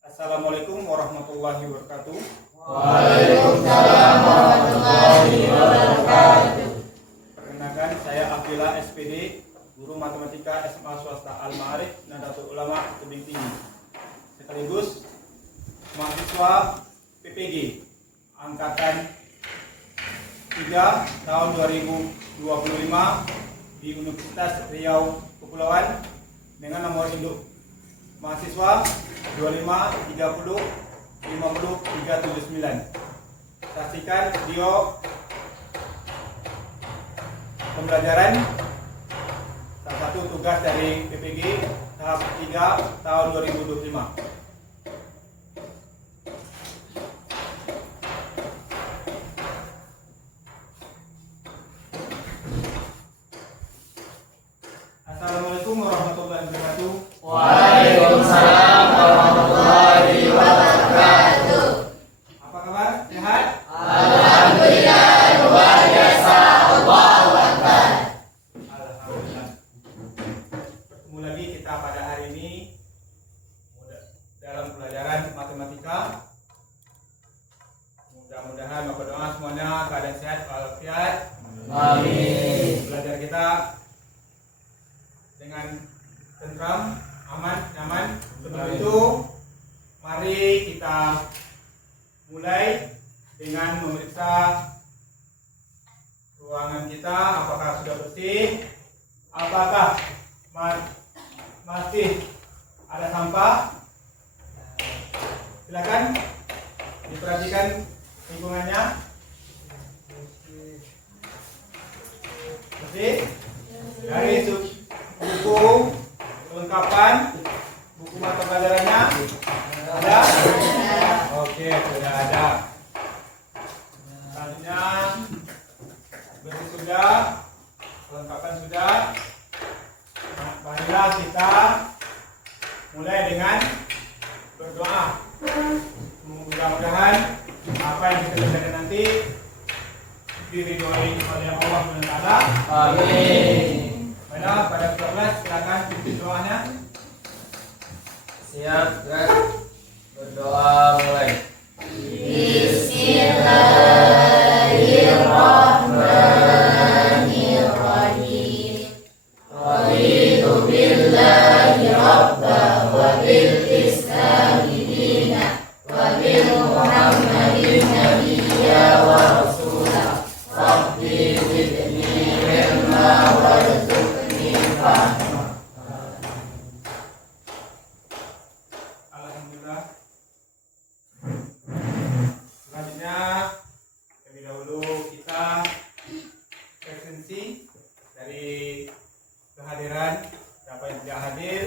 Assalamualaikum warahmatullahi wabarakatuh. Waalaikumsalam warahmatullahi wabarakatuh. Perkenalkan, saya Abdillah SPD, guru matematika SMA swasta Al-Ma'arif Nahdlatul Ulama Tebing Tinggi, sekaligus mahasiswa PPG angkatan 3 tahun 2025 di Universitas Riau Kepulauan dengan nomor induk mahasiswa 25 30 50 379. Saksikan video pembelajaran salah satu tugas dari PPG tahap 3 tahun 2025. Assalamualaikum warahmatullahi wabarakatuh. Waalaikumsalam warahmatullahi wabarakatuh. Apa kabar? Sehat? Alhamdulillah, luar biasa. Allahu Akbar. Alhamdulillah. Bertemu lagi kita pada hari ini dalam pelajaran matematika. Mudah-mudahan Bapak doa semuanya keadaan sehat walafiat. Amin. Belajar kita dengan tentram, aman, nyaman. Sebelum itu, mari kita mulai dengan memeriksa ruangan kita, apakah sudah bersih, apakah masih ada sampah. Silakan diperhatikan lingkungannya. Bersih. Dari buku kelengkapan, buku mata pelajarannya ada? Oke, sudah ada. Selanjutnya bersih sudah, kelengkapan sudah. Nah, marilah kita mulai dengan berdoa. Mudah-mudahan apa yang kita belajar nanti diridhoi oleh Allah SWT. Amin. Baiklah, pada kelas silakan ikuti doanya. Siap, kan? Berdoa mulai. Bismillahirrahmanirrahim. Raditu billahi rabban wa bil islami dinan wa bil muhammadin nabiyya wa rasulah. Rabbi zidni ilma warzuqni fahma. Alhamdulillah. Selanjutnya, terlebih dahulu kita presensi dari kehadiran siapa yang tidak hadir,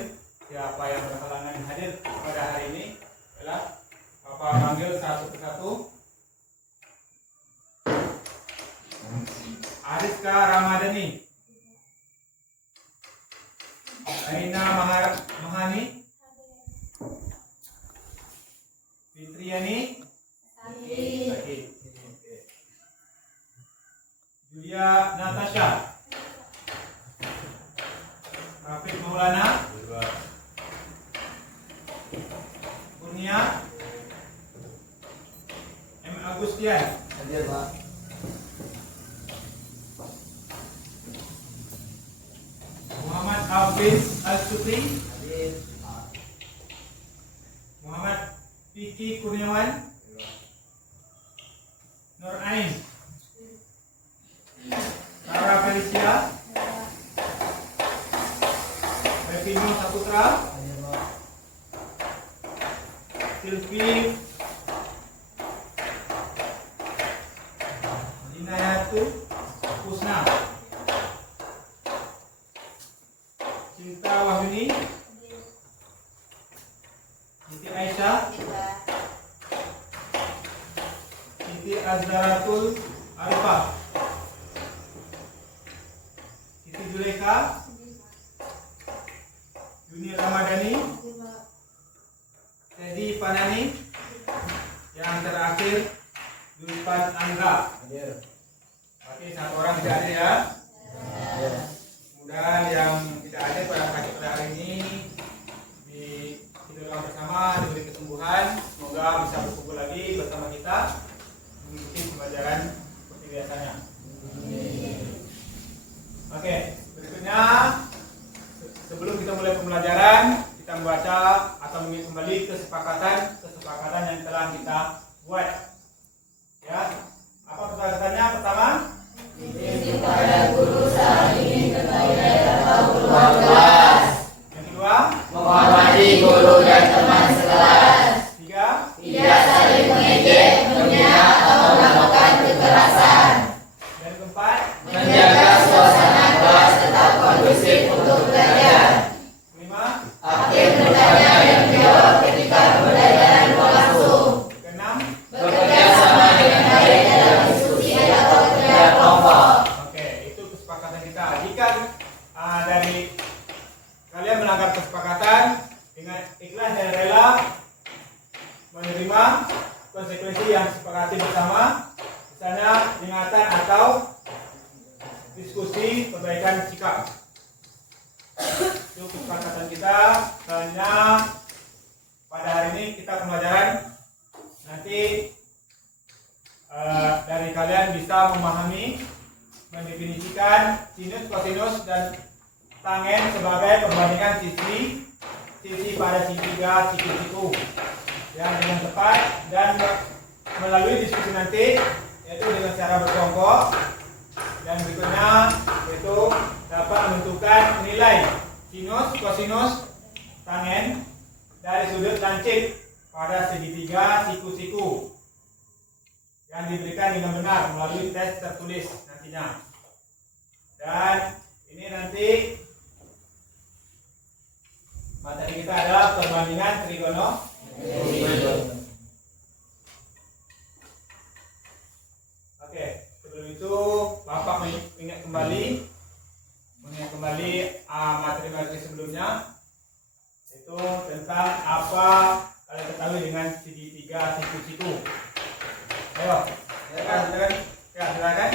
siapa yang berhalangan hadir pada hari ini. Adalah Bapak panggil satu persatu. Ariska Ramadhani, Aina Mahani, Fitriani, Sakit. Julia Natasha, Rafiq Maulana, Kurnia, M. Agustian, Hadir, Pak. Muhammad Hafiz Al-Sukri, Hadir. Muhammad Vicky Kurniawan, Nur Ain, Sarah Felicia, Revino Saputra, Hadir, Pak. Silvi Inayatu Kusna, Cinta Wahyuni, Siti Aisyah, Siti Azharatul Arifah, Siti Zulaika, Juni Ramadhani, Teddy Panani, yang terakhir Julpan Angga. Hadir. Oke, satu orang tidak ada ya. Hadir. Mudah-mudahan yang tidak ada pada hari ini di kita bersama diberi kesembuhan. mulai pembelajaran, kita membaca atau mengingat kembali kesepakatan yang telah kita buat. Ya, apa kesepakatannya? Pertama, Izin pada guru saat ingin ke toilet atau keluar kelas. yang kedua, Menghormati guru dan teman sekelas. tiga, Tidak saling mengejek, menghina atau melakukan kekerasan. dan keempat, Menjaga suasana kelas tetap kondusif untuk belajar. kelima, Aktif bertanya dan menjawab ketika pembelajaran berlangsung. keenam. Bekerja sama dengan baik dalam diskusi atau kerja kelompok. Oke, itu kesepakatan kita. Jika dari kalian melanggar kesepakatan dengan ikhlas dan rela menerima konsekuensi yang disepakati bersama, misalnya peringatan atau diskusi perbaikan sikap. Itu kesepakatan kita. Misalnya pada hari ini kita pembelajaran, nanti dari kalian bisa memahami, mendefinisikan sinus, kosinus, dan tangen sebagai perbandingan sisi pada segitiga siku-siku yang dengan tepat, dan melalui diskusi nanti yaitu dengan cara berkelompok, dan berikutnya itu dapat menentukan nilai sinus, kosinus, tangen dari sudut lancip pada segitiga siku-siku yang diberikan dengan benar melalui tes tertulis nantinya. Dan ini nanti materi kita adalah perbandingan trigonometri. Oke, sebelum itu Bapak mengingat kembali materi-materi sebelumnya, itu tentang apa kalian ketahui dengan segitiga siku-siku. Ayo, silakan. Ya, silakan.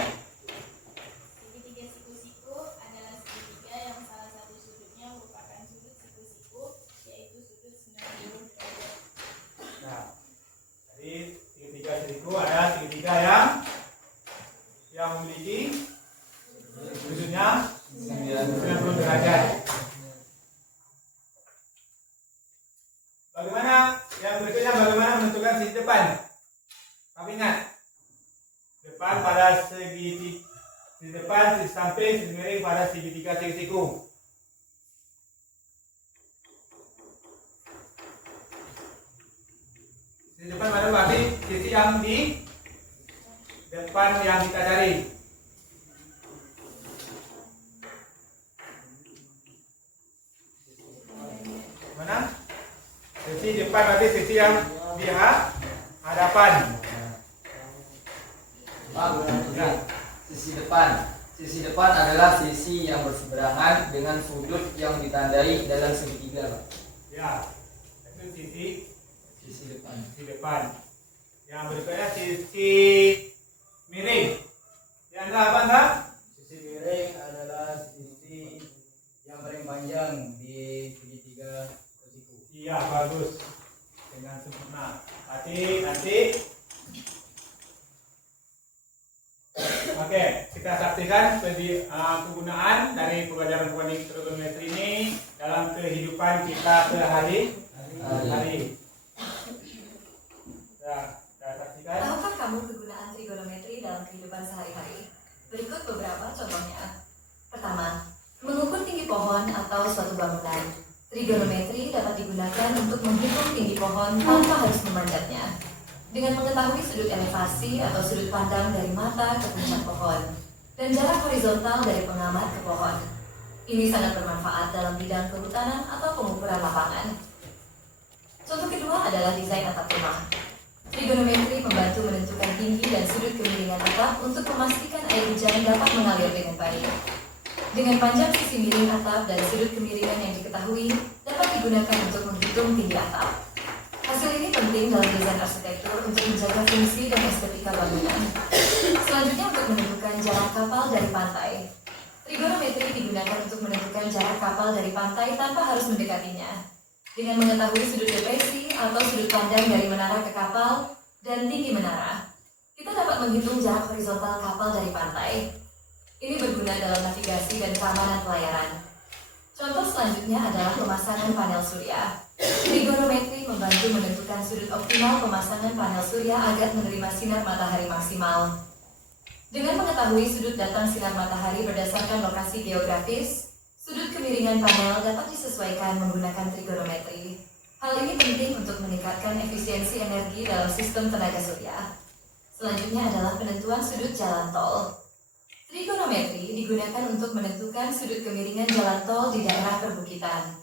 Segitiga siku-siku adalah segitiga yang salah satu sudutnya merupakan sudut siku-siku, yaitu sudut 90 derajat. Nah, jadi segitiga siku adalah segitiga yang memiliki sudutnya 90 derajat. Bagaimana yang berikutnya, bagaimana menentukan sisi depan? Tapi ingat, depan pada sisi depan, sisi samping, sisi miring pada segitiga siku-siku. Sisi depan pada berarti sisi yang di depan yang kita cari. Mana? Sisi depan berarti sisi yang di hadapan. Ya. Sisi depan adalah sisi yang berseberangan dengan sudut yang ditandai dalam segitiga, Pak. Ya, itu Sisi depan. sisi depan. Yang berikutnya sisi miring. Yang apa enggak? Sisi miring adalah sisi yang paling panjang di segitiga siku. Iya, bagus. Dengan sempurna. Nanti oke, kita saksikan kegunaan dari pelajaran trigonometri ini dalam kehidupan kita sehari-hari. Ya, kita saksikan. Tahukah kamu kegunaan trigonometri dalam kehidupan sehari-hari? Berikut beberapa contohnya. Pertama, mengukur tinggi pohon atau suatu bangunan. Trigonometri dapat digunakan untuk menghitung tinggi pohon tanpa harus memanjatnya. Dengan mengetahui sudut elevasi atau sudut pandang dari mata ke puncak pohon dan jarak horizontal dari pengamat ke pohon. Ini sangat bermanfaat dalam bidang kehutanan atau pengukuran lapangan. Contoh kedua adalah desain atap rumah. Trigonometri membantu menentukan tinggi dan sudut kemiringan atap untuk memastikan air hujan dapat mengalir dengan baik. Dengan panjang sisi miring atap dan sudut kemiringan yang diketahui, dapat digunakan untuk menghitung tinggi atap. Hasil ini penting dalam desain arsitektur untuk menjaga fungsi dan estetika bangunan. Selanjutnya untuk menentukan jarak kapal dari pantai. Trigonometri digunakan untuk menentukan jarak kapal dari pantai tanpa harus mendekatinya. Dengan mengetahui sudut depresi atau sudut pandang dari menara ke kapal dan tinggi menara, kita dapat menghitung jarak horizontal kapal dari pantai. Ini berguna dalam navigasi dan keamanan pelayaran. Contoh selanjutnya adalah pemasangan panel surya. Trigonometri membantu menentukan sudut optimal pemasangan panel surya agar menerima sinar matahari maksimal. Dengan mengetahui sudut datang sinar matahari berdasarkan lokasi geografis, sudut kemiringan panel dapat disesuaikan menggunakan trigonometri. Hal ini penting untuk meningkatkan efisiensi energi dalam sistem tenaga surya. Selanjutnya adalah penentuan sudut jalan tol. Trigonometri digunakan untuk menentukan sudut kemiringan jalan tol di daerah perbukitan.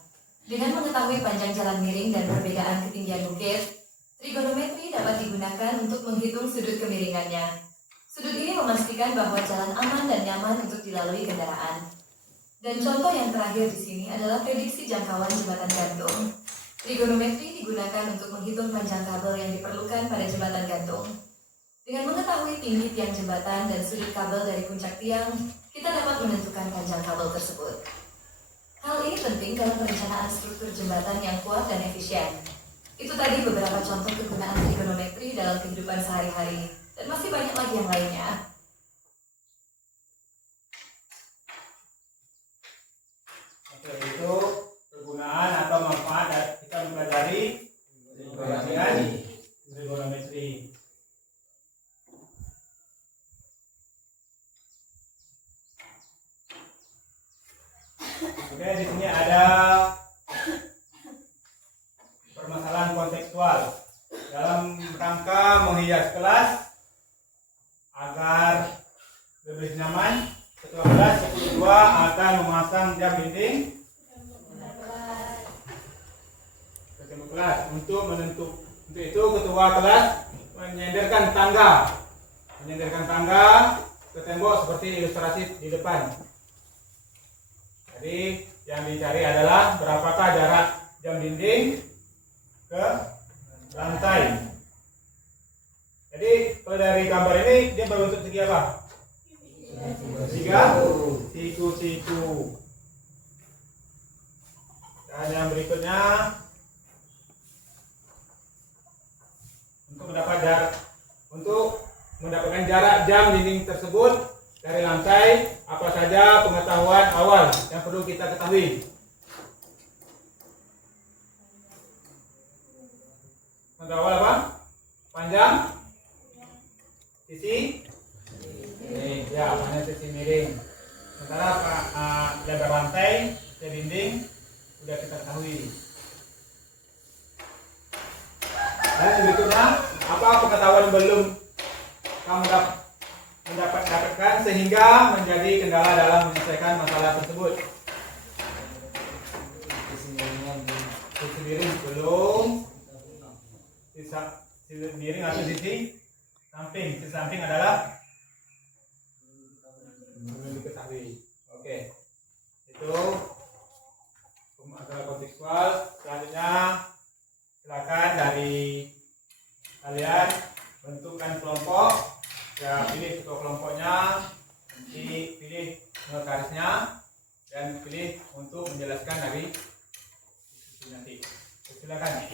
Dengan mengetahui panjang jalan miring dan perbedaan ketinggian bukit, trigonometri dapat digunakan untuk menghitung sudut kemiringannya. Sudut ini memastikan bahwa jalan aman dan nyaman untuk dilalui kendaraan. Dan contoh yang terakhir di sini adalah prediksi jangkauan jembatan gantung. Trigonometri digunakan untuk menghitung panjang kabel yang diperlukan pada jembatan gantung. Dengan mengetahui tinggi tiang jembatan dan sudut kabel dari puncak tiang, kita dapat menentukan panjang kabel tersebut. Hal ini penting dalam perencanaan struktur jembatan yang kuat dan efisien. Itu tadi beberapa contoh kegunaan trigonometri dalam kehidupan sehari-hari, dan masih banyak lagi yang lainnya. Oke, itu kegunaan atau manfaat kita mempelajari trigonometri. Oke, di sini ada permasalahan kontekstual dalam rangka menghias kelas agar lebih nyaman. Ketua kelas yang kedua akan memasang jam dinding ketua kelas untuk itu ketua kelas menyenderkan tangga ke tembok seperti ilustrasi di depan. Jadi yang dicari adalah berapakah jarak jam dinding ke lantai. Jadi kalau dari gambar ini dia berbentuk segi apa? Siku. Dan yang berikutnya untuk mendapatkan jarak jam dinding tersebut dari lantai, apa saja pengetahuan awal yang perlu kita ketahui. Pengetahuan awal apa? Panjang sisi miring. Ya, panjang sisi miring. Sementara lebar lantai dan dinding sudah kita ketahui. Dan yang berikutnya, apa pengetahuan belum kamu mendapatkan sehingga menjadi kendala dalam menyelesaikan masalah tersebut? Sisi miring belum. Sisi miring atau sisi samping. Sisi samping adalah belum diketahui. Oke, itu masalah kontekstual. Selanjutnya silakan dari kalian bentukkan kelompok. Ya, pilih ketua kelompoknya, pilih garisnya, dan pilih untuk menjelaskan dari nanti. Silakan.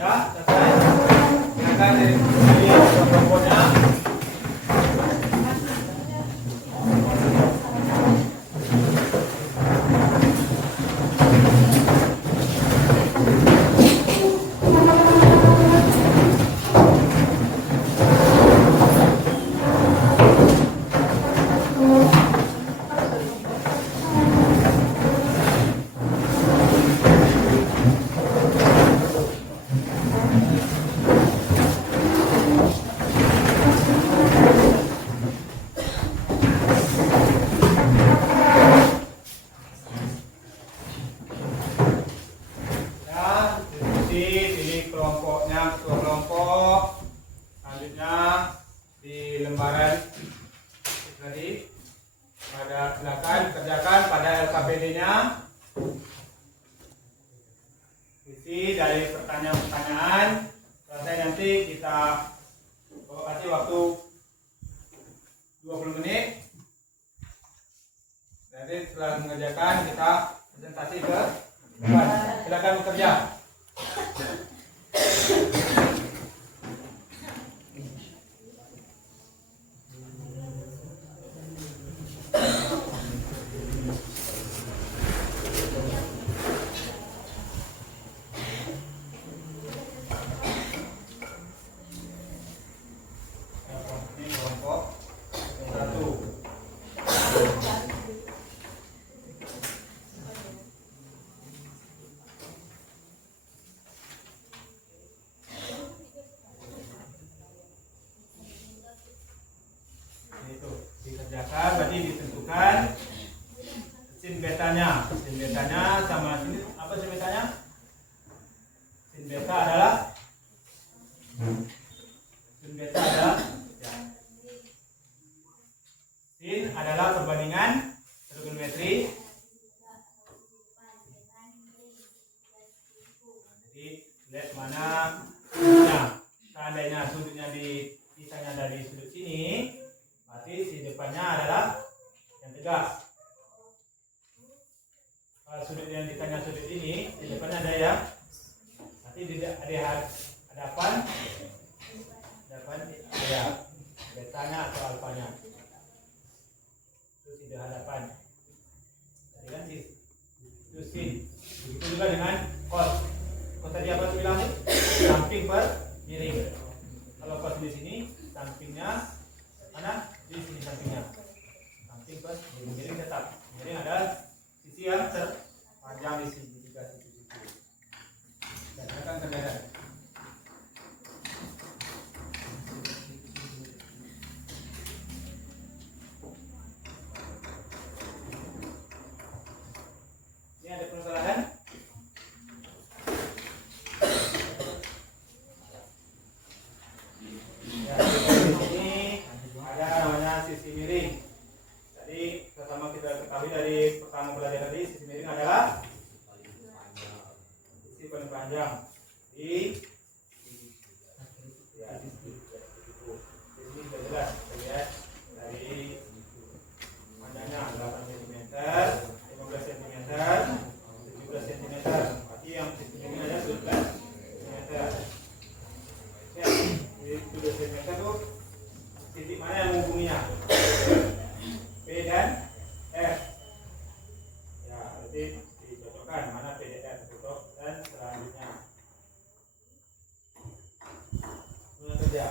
Sudah selesai. Silakan dari kelompoknya. Pilih kelompoknya, ketua kelompok. Selanjutnya di lembaran tadi silakan kerjakan pada LKPD-nya. Isi dari pertanyaan-pertanyaan. Selesai nanti kita kasih waktu 20 menit. Nanti setelah mengerjakan kita presentasi ke depan. Silakan bekerja. Ini kelompok 1. Itu dikerjakan, berarti ditentukan sin betanya. Sin betanya sama sini apa sin betanya? Sin beta adalah ya. Sin adalah perbandingan trigonometri. Jadi lihat mana sudutnya. Seandainya sudutnya kisahnya dari sudut sini, berarti si depannya adalah yang tegak. Kalau sudut yang ditanya sudut ini, di depannya ada yang nanti ada hadapan ada betanya atau alfanya. Itu tidak hadapan. Tadi kan itu sin. Begitu juga dengan cos. Cos tadi apa bilang? Samping per miring. Kalau cos di sini, sampingnya mana? Di sini sampingnya. Samping per miring tetap. Miring adalah sisi yang terpanjang di sini tiga sisi. Dan akan kerjakan. Ini ada permasalahan? Ya, di sini ada namanya sisi miring. Tadi pertama kita ketahui dari pertama belajar tadi, sisi miring adalah sisi paling panjang di ya di sini sudah jelas lihat dari panjangnya 8 cm, 15 cm, 17 cm. Berarti yang sisi miring ada 17 cm. Ya, di 17 cm itu titik mana yang menghubunginya? P dan F. Ya, berarti dicocokkan mana P dan F cocok dan selanjutnya. Punya kerja.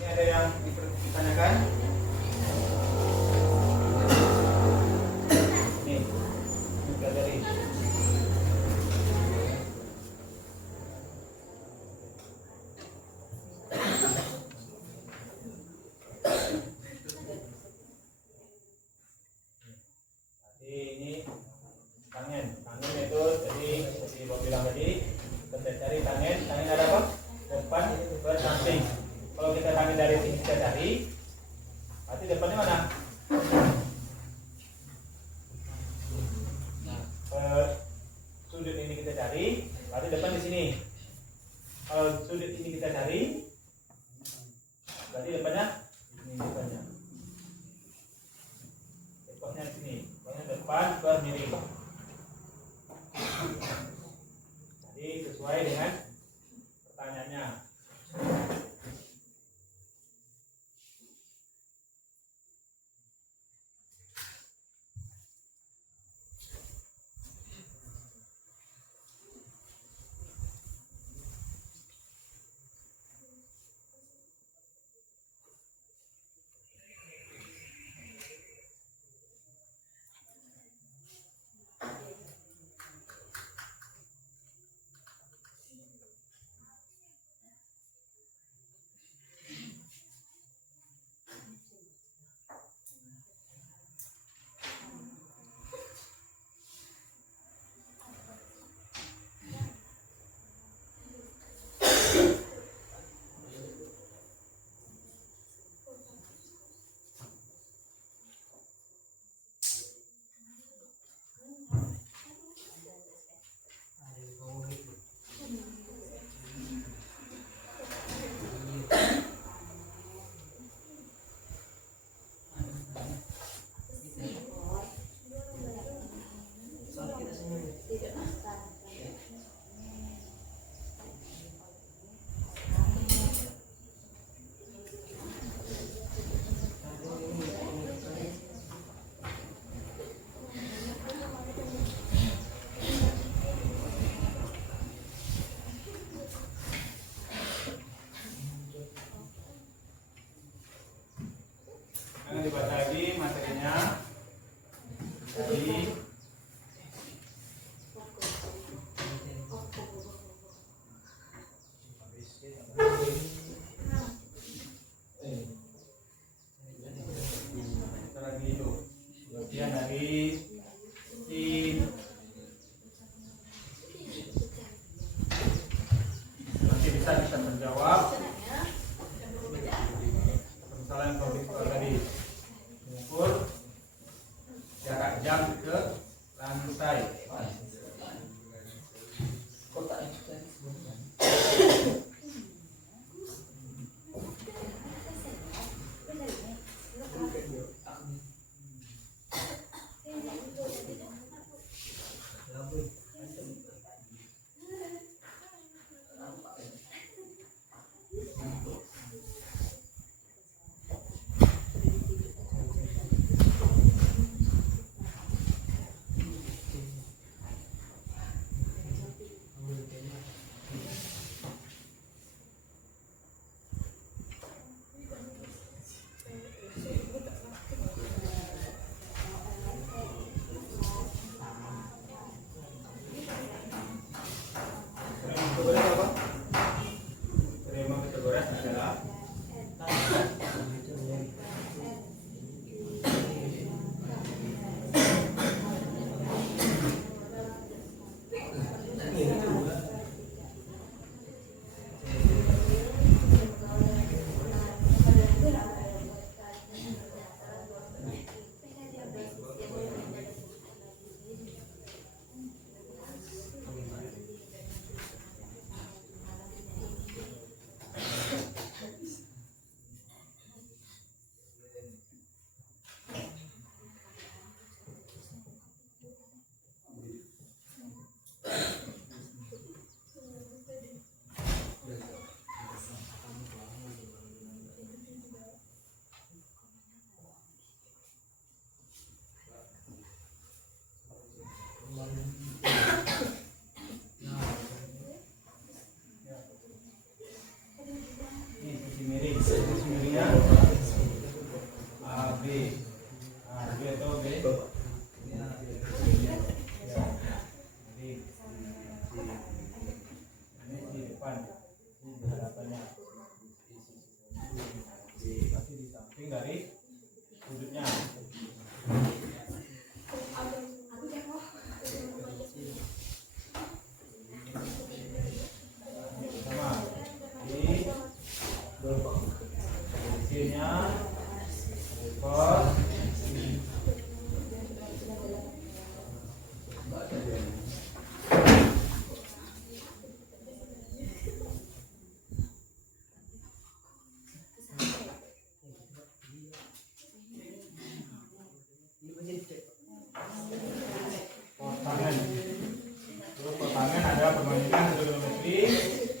Ini ada yang ditanyakan? Ini pelajari. Berarti depan di sini. Kalau sudut ini kita cari, berarti depannya ini depannya. Depannya di sini. Pokoknya depan bermiring. Jadi sesuai dengan pertanyaannya. perbandingan trigonometri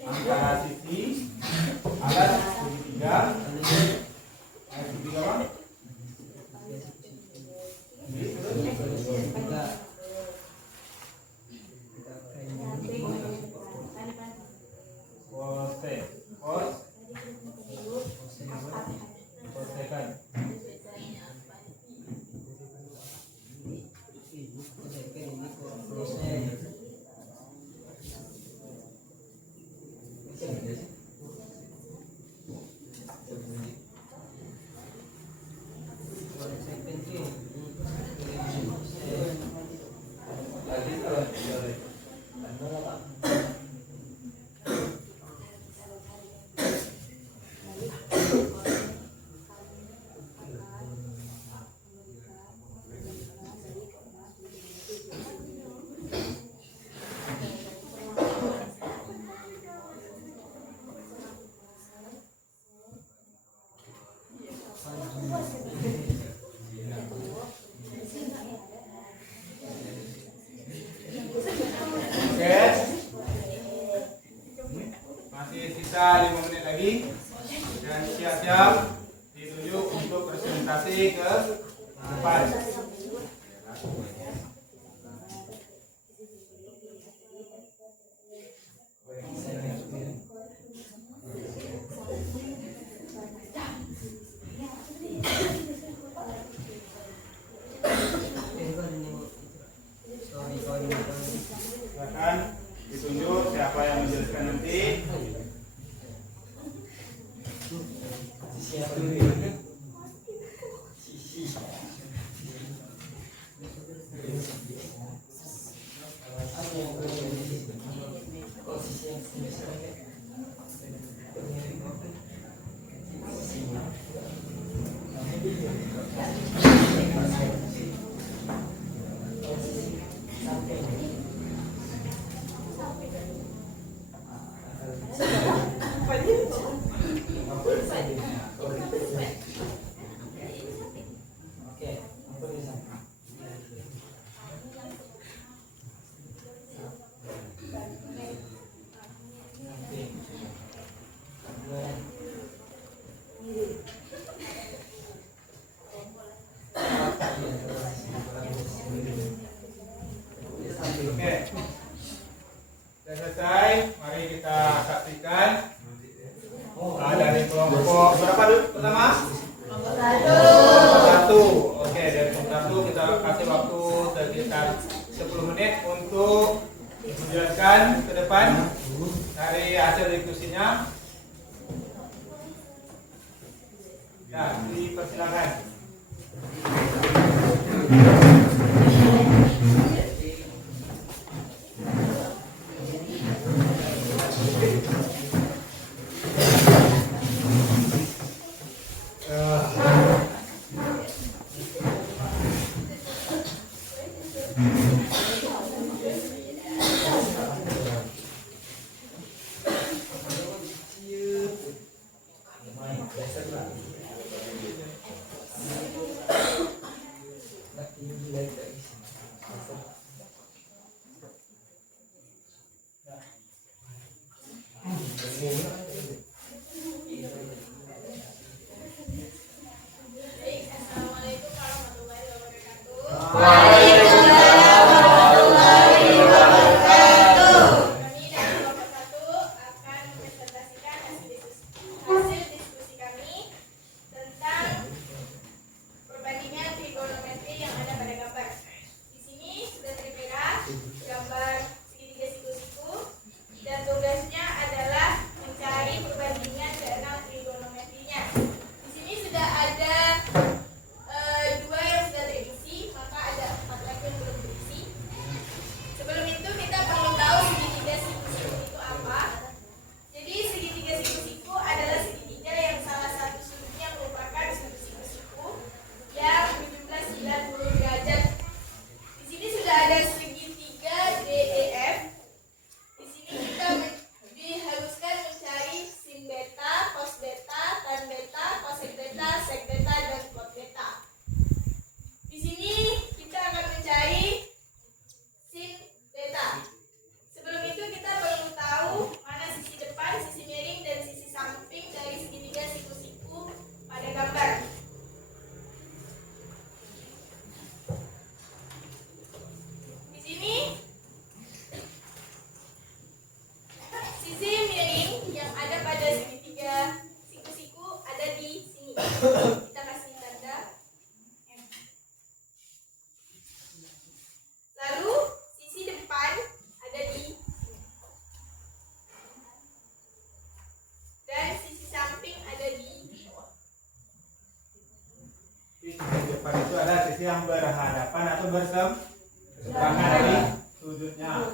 antara sisi alat segitiga segitiga apa? Kosekan. Oke. Masih sisa 5 menit lagi dan siap-siap ditunjuk untuk presentasi ke depan. Silakan ditunjuk siapa yang menjelaskan nanti. Oke. Sudah selesai. Mari kita saksikan dari kelompok berapa dulu pertama? Kelompok 1. Oke, dari kelompok 1 kita kasih waktu sekitar 10 menit untuk menjelaskan ke depan dari hasil diskusinya. Ya, dipersilakan.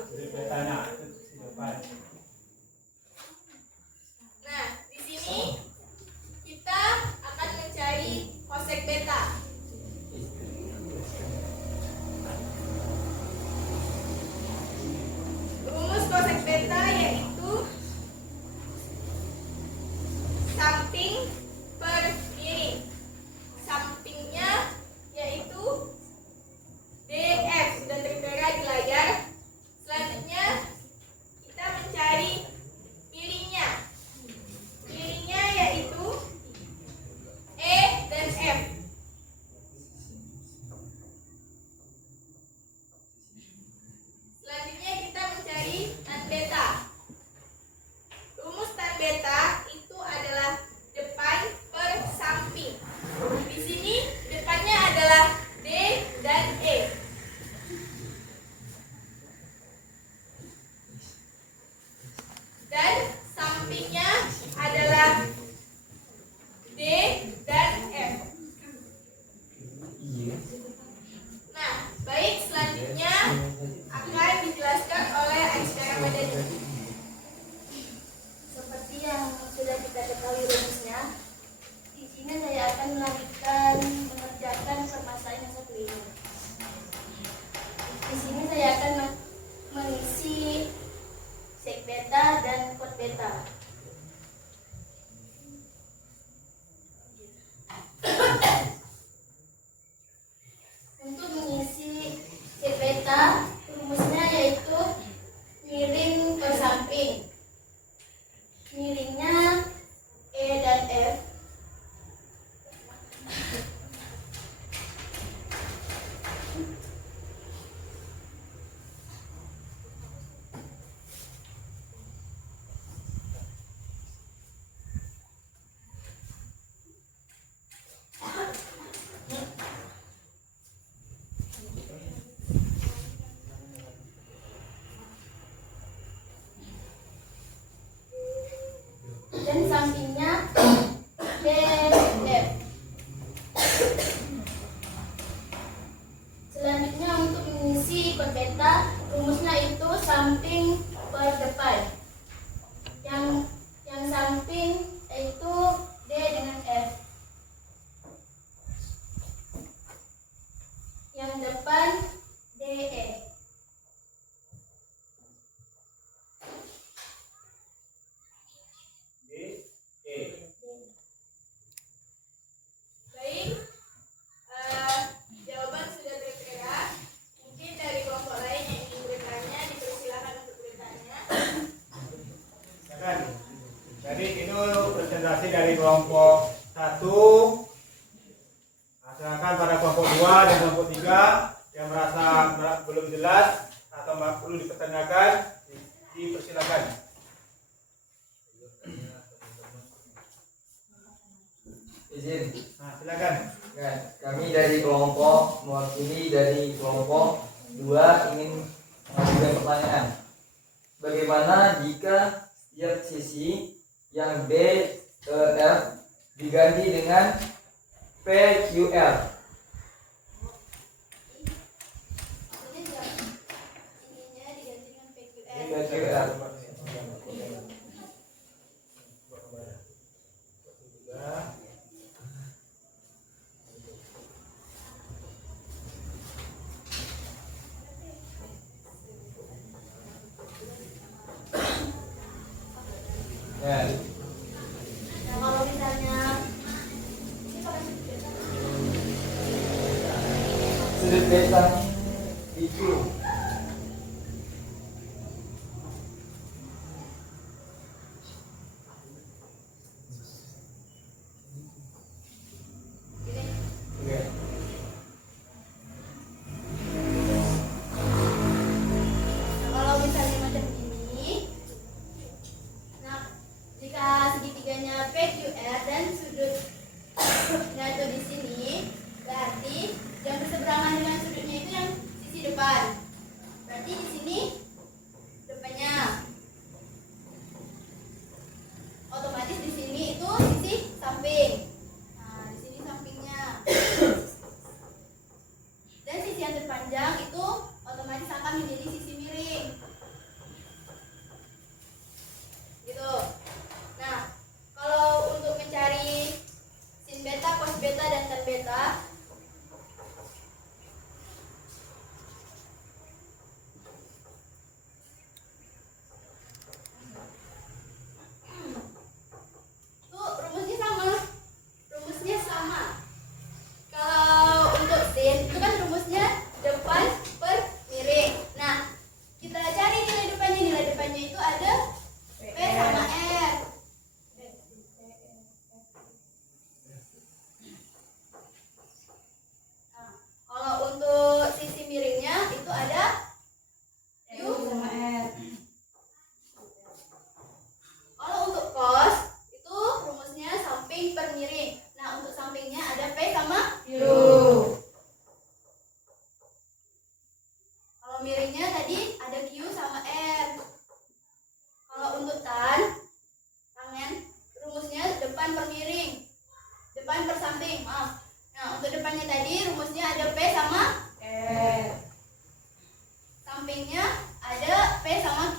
sudut betanya itu sisi depan. Nah, di sini kita akan mencari kosek beta. Rumus kosek beta yaitu samping per miring. Sampingnya yaitu DF, sudah tertera di layar. Selanjutnya kita mencari miringnya. Miringnya yaitu E dan F. Selanjutnya kita mencari tan beta. Rumus tan beta itu adalah depan per samping. Di sini depannya adalah D dan E. Dan sampingnya adalah D dan F. Nah, baik, selanjutnya akan dijelaskan oleh Aisyah Ramadhani. Seperti yang sudah kita ketahui rumusnya, di sini saya akan mengerjakan permasalahan yang satu ini. Di sini saya akan mengisi sek beta dan kot beta. Untuk mengisi sek beta, rumusnya yaitu miring per samping. Miringnya E dan F. Dan sampingnya D, F. Selanjutnya untuk mengisi kot beta, rumusnya itu samping per depan. Yang samping yaitu D dengan F. Yang depan DE. Baik, jawaban sudah tertera. Mungkin dari kelompok lain yang ingin bertanya, dipersilakan untuk bertanya. Silakan. Jadi itu presentasi dari kelompok 1. Silakan pada kelompok 2 dan kelompok 3 yang merasa belum jelas atau perlu dipertanyakan, dipersilakan. Izin. Nah, silakan. Ya, kami dari kelompok mewakili dari kelompok 2 ingin mengajukan pertanyaan. Bagaimana jika setiap sisi yang D, E, F diganti dengan PQR? Ininya diganti dengan PQR. PQR. Ya. Nah, kalau misalnya Sudut beta PQ. Oke. kalau misalnya macam ini, nah jika segitiganya PQR dan sudutnya itu di sini, berarti yang berseberangan dengan sudutnya itu yang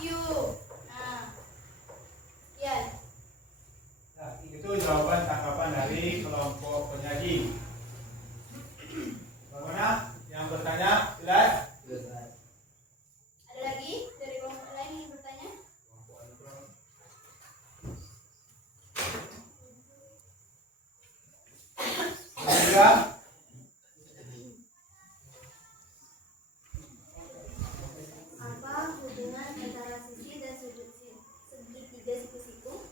you. Nah, sekian. Nah, itu jawaban tanggapan dari kelompok penyaji. Bagaimana? Yang bertanya, jelas? Ada lagi dari kelompok lain yang bertanya? Juga? Apa hubungan antara sisi dan sudut segitiga siku-siku?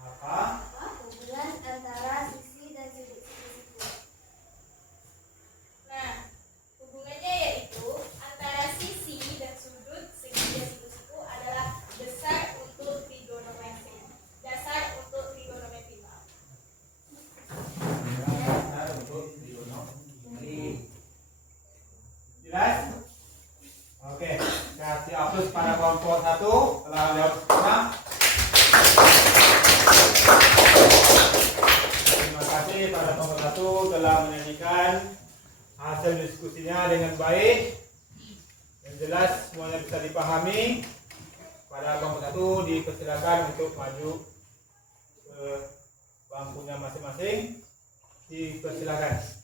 Apa? Apa hubungan antara sisi dan sudut siku-siku? Nah, hubungannya yaitu antara sisi dan sudut segitiga siku-siku adalah dasar untuk trigonometri. Dasar untuk trigonometri. Maaf. Benar untuk trigonometri. Jelas? Oke, kasih aplaus pada kelompok 1 telah jawab semua. Terima kasih pada kelompok 1 telah menyanyikan hasil diskusinya dengan baik dan jelas semuanya bisa dipahami. Pada kelompok 1 dipersilakan untuk maju ke bangkunya masing-masing. Dipersilakan.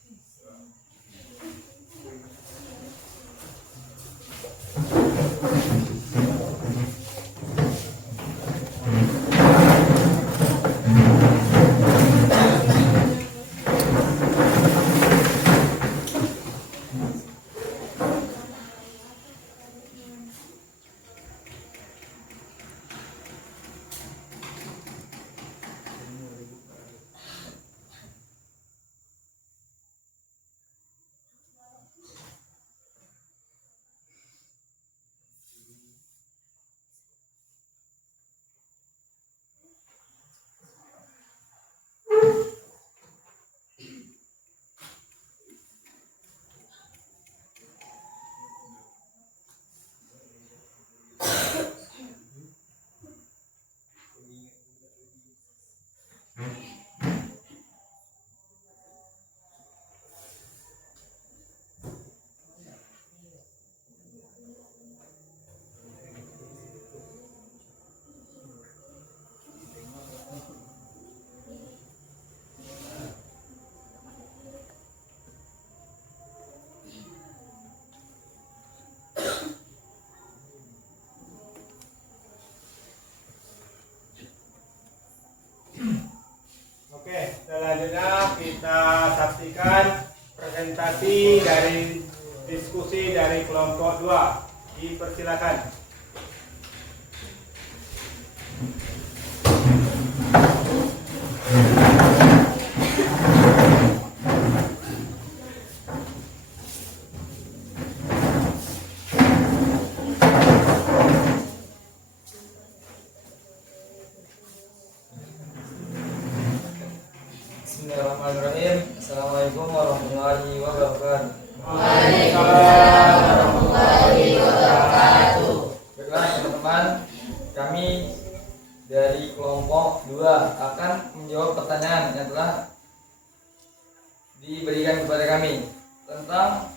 Oke, selanjutnya kita saksikan presentasi dari diskusi dari kelompok 2. Dipersilakan. Bismillahirrahmanirrahim. Assalamualaikum warahmatullahi wabarakatuh. Waalaikumsalam warahmatullahi wabarakatuh. Baiklah teman-teman, kami dari kelompok 2 akan menjawab pertanyaan yang telah diberikan kepada kami tentang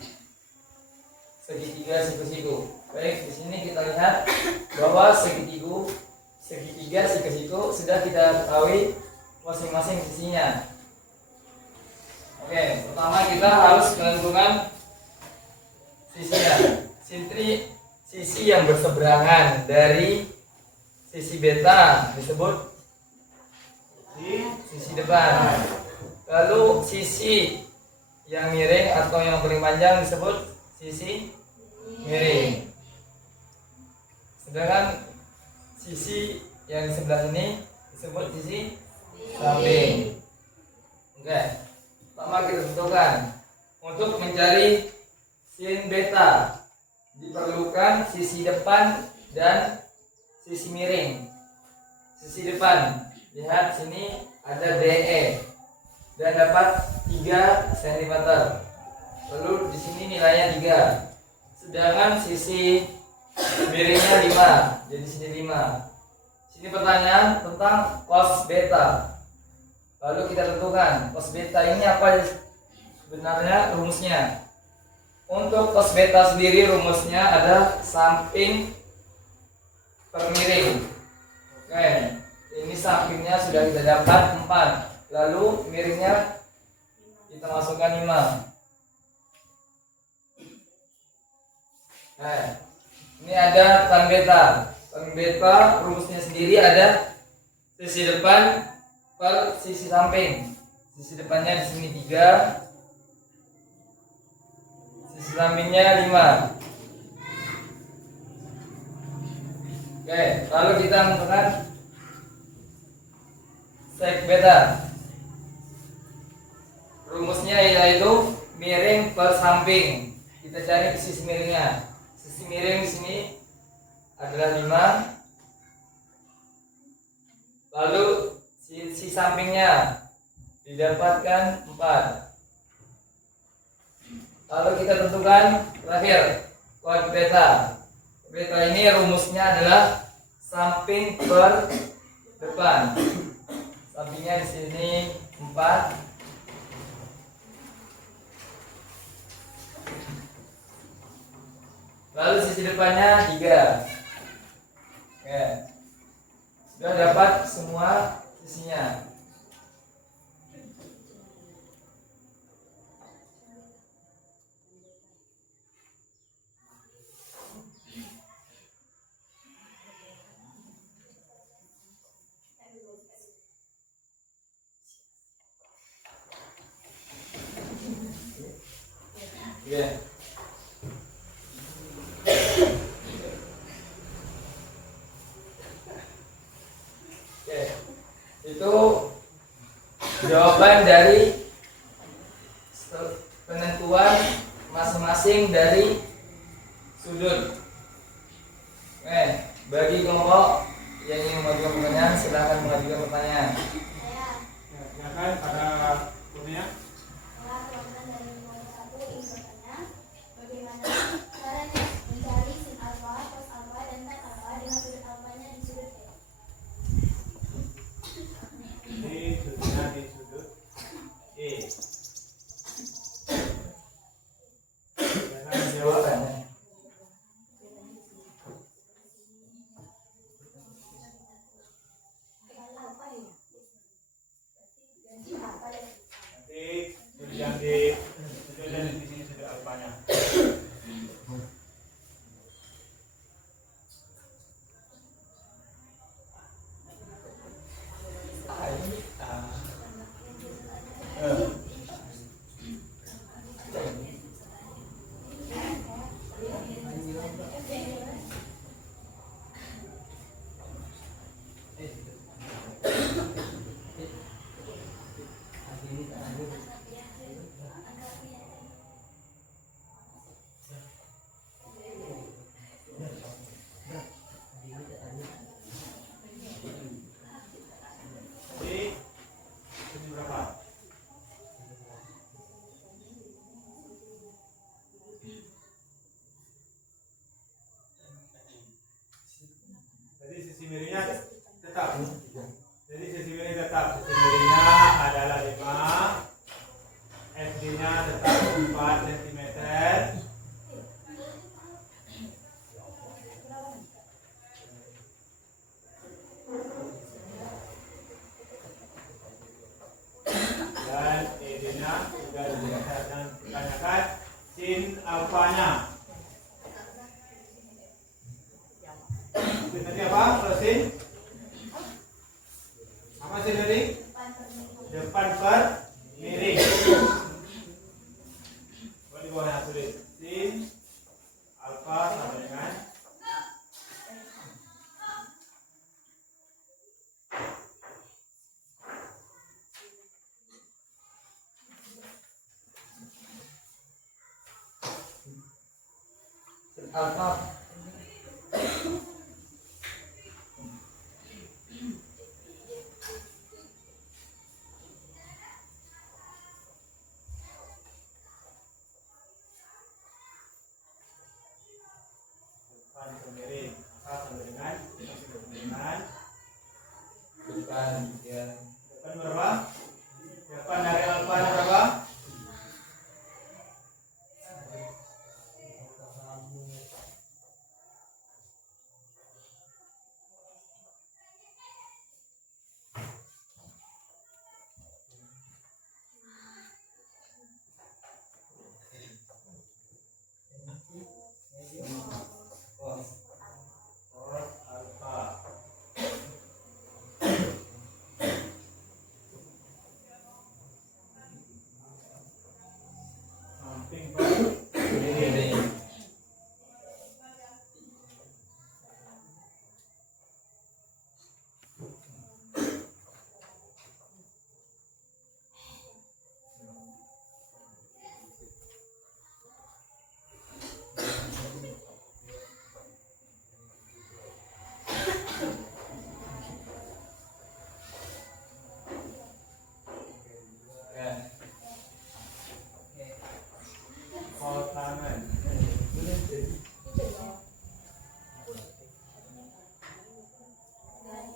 segitiga siku-siku. Baik, di sini kita lihat bahwa segitiga siku-siku sudah kita ketahui masing-masing sisinya. Oke, pertama kita harus menentukan sisinya. Sisi yang berseberangan dari sisi beta disebut sisi depan. Lalu sisi yang miring atau yang paling panjang disebut sisi miring. Sedangkan sisi yang di sebelah sini disebut sisi samping. Oke. Pertama kita tentukan untuk mencari sin beta diperlukan sisi depan dan sisi miring. Sisi depan, lihat sini ada DE dan dapat 3 cm. Lalu di sini nilainya 3. Sedangkan sisi miringnya 5, jadi sini 5. Sini pertanyaan tentang cos beta. Lalu kita tentukan cos beta ini apa sebenarnya rumusnya. Untuk cos beta sendiri rumusnya ada samping per miring. Oke, ini sampingnya sudah kita dapat 4. Lalu miringnya kita masukkan 5. Nah, ini ada tan beta. Tan beta rumusnya sendiri ada sisi depan per sisi samping. Sisi depannya di sini 3, sisi sampingnya 5. Oke, lalu kita menentukan sek beta. Rumusnya yaitu miring per samping. Kita cari sisi miringnya. Sisi miring di sini adalah 5. Lalu sisi sampingnya didapatkan 4. Lalu kita tentukan terakhir kuad beta. Beta ini rumusnya adalah samping per depan. Sampingnya di sini 4. Lalu sisi depannya 3. Oke. Sudah dapat semua sisinya. Oke. Itu jawaban dari penentuan masing-masing dari sudut. Oke, bagi kelompok yang ingin mengajukan pertanyaan silahkan mengajukan pertanyaan. Saya Ya kan pada punya telah kelompok dari nomor 1 ingin bertanya bagaimana caranya mencari sin alfa, cos alfa, dan tan alfa dengan sudut alfanya di sudut E. ini sudutnya di sudut E. Jangan jawab. Nanti sudut yang di sudut dan di sini sudut alfanya. Jadi sudut berapa? Jadi sisi miringnya tetap. Jadi sisi miring tetap. Sisi miringnya adalah 5. FD-nya tetap 4 cm. Dan ED-nya juga ditanyakan sin alfanya. Sin tadi apa? Sin? Apa sin tadi? Depan per miring. Di bawahnya tulis sin alfa sama dengan Alfa. depan per miring. Apa sama dengan Depan ya. depan berapa? Depan dari alfa berapa?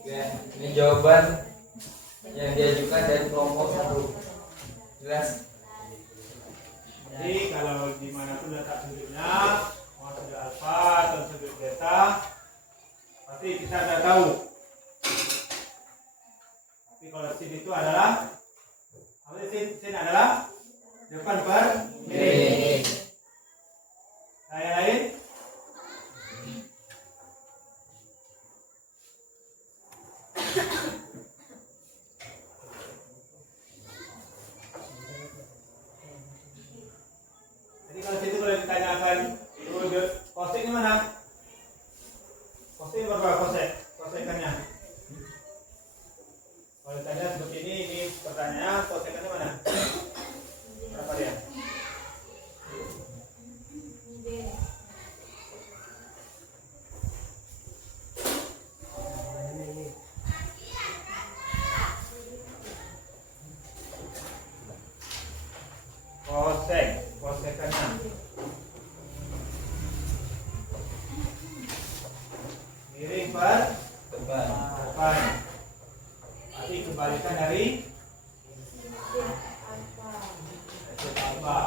Oke, ini jawaban yang diajukan dari kelompok 1. Jelas? Jadi kalau dimanapun letak sudutnya, mau sudut alfa atau sudut beta, pasti kita sudah tahu. Tapi kalau sin itu adalah apa sih? Sin adalah depan per miring. Nah, yang lain? Jadi kalau situ kalau ditanyakan kosek ini mana? Kosek berapa kosek? Kosekannya? Kalau ditanya seperti ini pertanyaan kosekannya mana? Berapa dia? Kosekannya miring per Depan. depan. Berarti kebalikan dari alfa.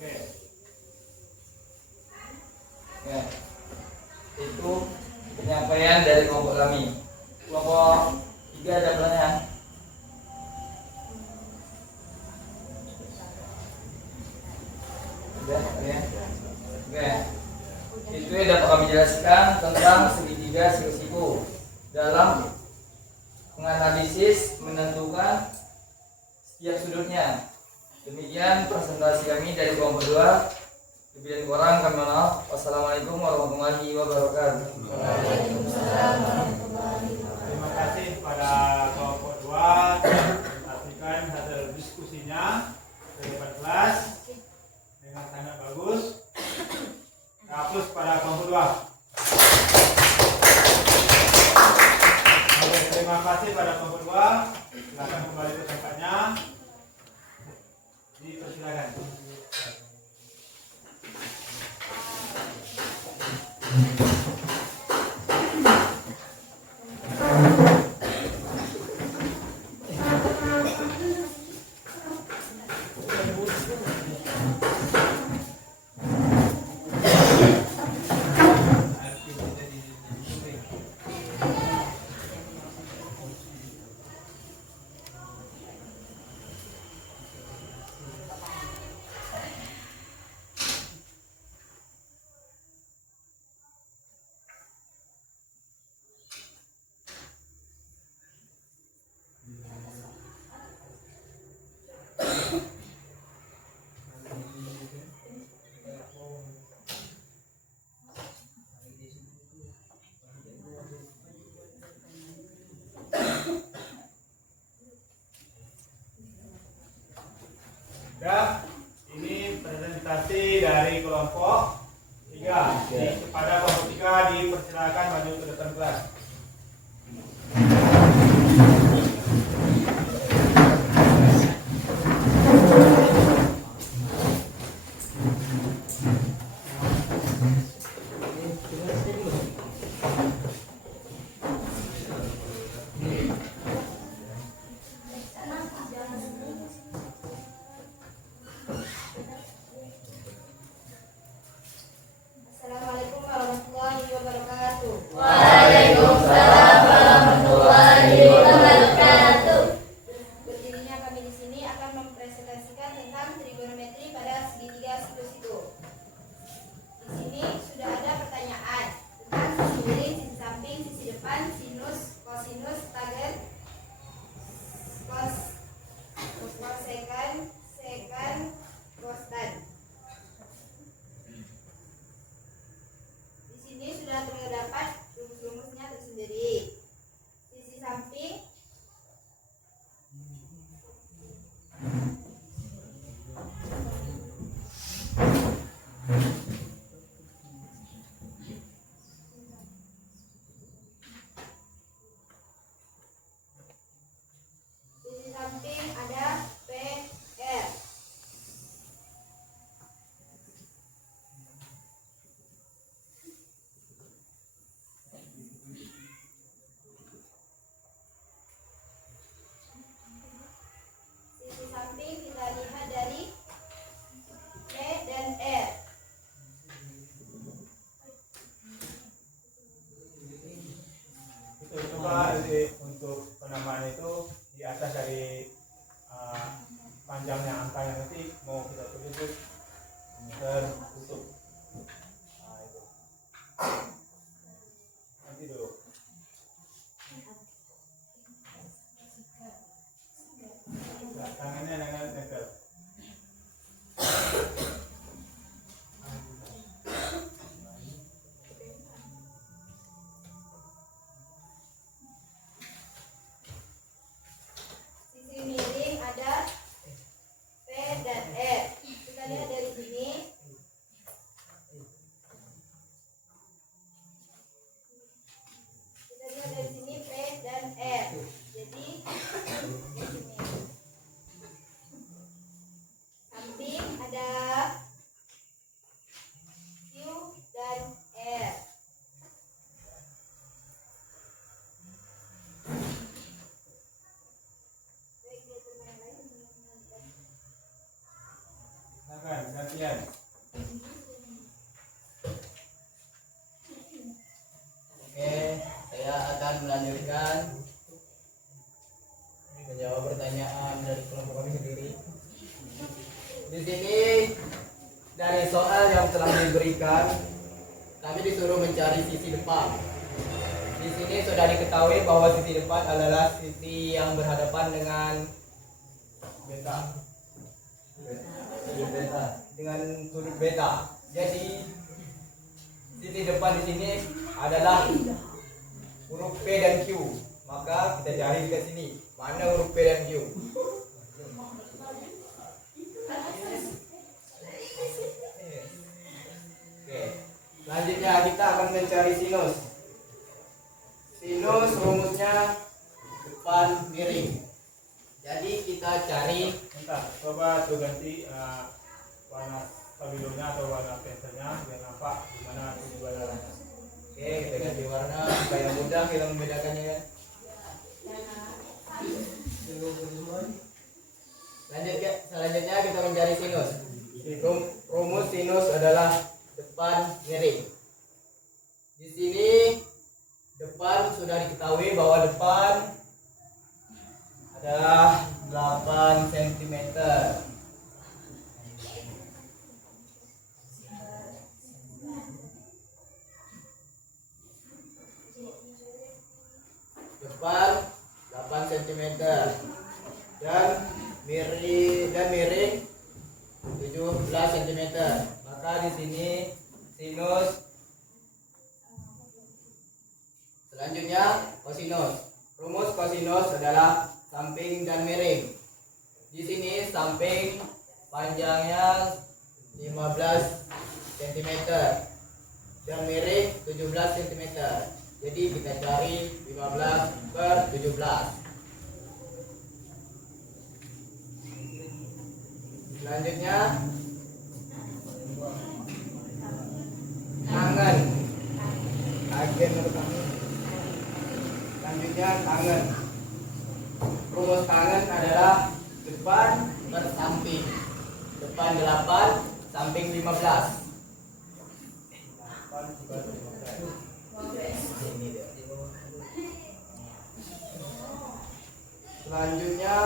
Oke. Ya. Itu penyampaian dari kelompok kami. Kelompok 3 ada pertanyaan? Sudah, ya. Oke. Itu yang dapat kami jelaskan tentang segitiga risiko dalam menganalisis menentukan setiap sudutnya. Demikian presentasi kami dari kelompok 2. Lebih dan kurang kami mohon maaf. Wassalamualaikum warahmatullahi wabarakatuh. Terima kasih pada kelompok 2 pastikan hasil diskusinya ke depan kelas dengan sangat bagus. Hapus pada kelompok 2. Oke, terima kasih pada kelompok 2. Silakan kembali ke tempatnya. Dipersilakan. Ya, ini presentasi dari kelompok 3. Pada kelompok 3 dipersilakan maju ke depan kelas. Assalamualaikum warahmatullahi wabarakatuh. Waalaikumsalam. penamaan itu di atas dari panjangnya angka yang nanti mau kita tulis itu tertutup. Nah, itu. Nanti dulu. Nah, tangannya jangan nempel. Sisi miring ada P dan R. Kita lihat dari sini. Kita lihat dari sini P dan R. Jadi di sini samping ada Q dan R. Silakan gantian. Oke, saya akan melanjutkan menjawab pertanyaan dari kelompok kami sendiri. Di sini dari soal yang telah diberikan, kami disuruh mencari sisi depan. Di sini sudah diketahui bahwa sisi depan adalah sisi yang berhadapan dengan beta. Dengan sudut beta. Jadi sisi depan di sini adalah huruf P dan Q. Maka kita cari ke sini. Mana huruf P dan Q? Oke. Selanjutnya kita akan mencari sinus. Sinus rumusnya depan miring. Jadi kita cari. Bentar, coba tuh ganti warna stabilonya atau warna pensilnya biar nampak gimana tujuannya. Oke, kita ganti warna supaya mudah kita membedakannya kan. Selanjutnya kita mencari sinus. Rumus sinus adalah depan miring. Di sini depan sudah diketahui bahwa depan adalah 8 cm. Depan 8 cm dan miring 17 cm. Maka di sini sinus. Selanjutnya kosinus. Rumus kosinus adalah samping dan miring. Di sini samping panjangnya 15 cm dan miring 17 cm. Jadi kita cari 15 per 17. Selanjutnya tangan. Agen menurut kami. Selanjutnya tangan. Rumus tangan adalah depan per samping. Depan 8, samping 15. Selanjutnya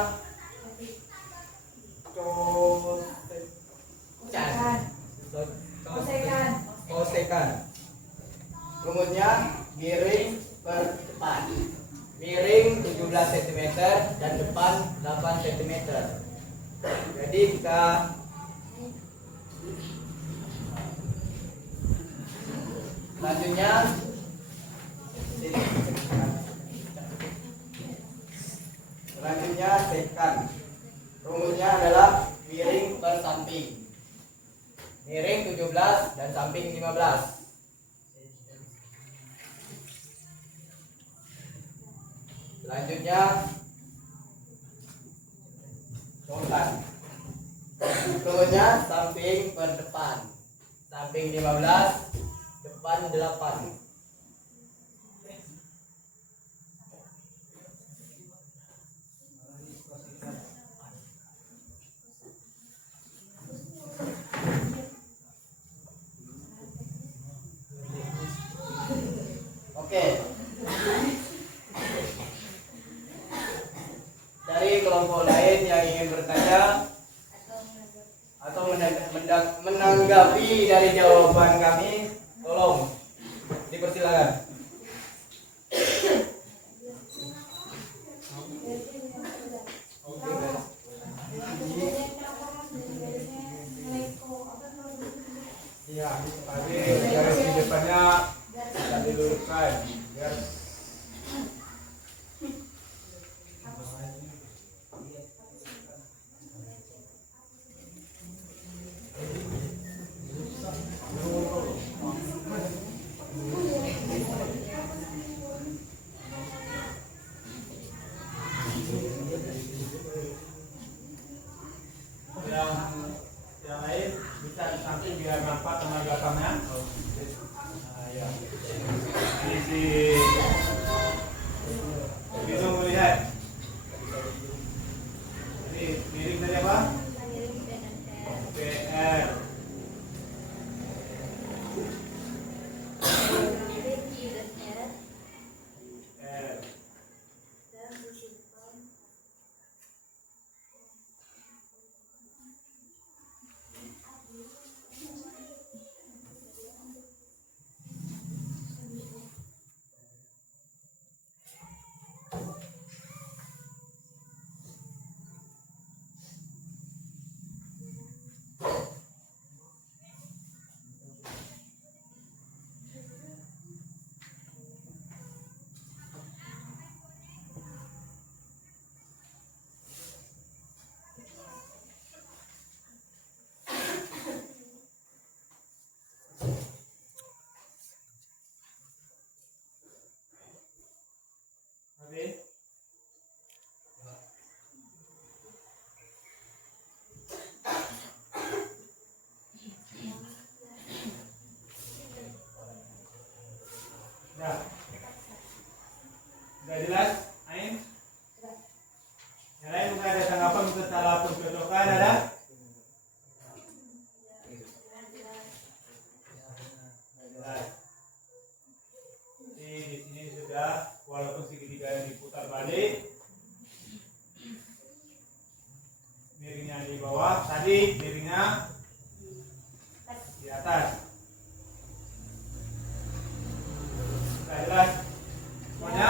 kosekan. Rumusnya miring per depan. Miring 17 cm dan depan 8 cm. Jadi kita selanjutnya sekan. Rumusnya adalah miring per samping. Miring 17 dan samping 15. Selanjutnya contan. Rumusnya samping per depan. Samping 15, depan 8. Oke. kelompok lain yang ingin bertanya atau menanggapi dari jawaban kami, tolong dipersilakan. Iya, tapi garis di depannya tidak diluruskan. Biar yang lain bisa nanti biar nampak tengah belakangnya. Nah, ya. Ini si Bingung melihat. Ini miring tadi apa? PR. R. Habis? Dah. Sudah jelas? Ain? Yang lain mungkin ada tanggapan untuk salah pencocokan ada? Jelas. Jadi di sini sudah walaupun segitiga yang diputar balik, miringnya di bawah, tadi miringnya di atas. Sudah jelas semuanya?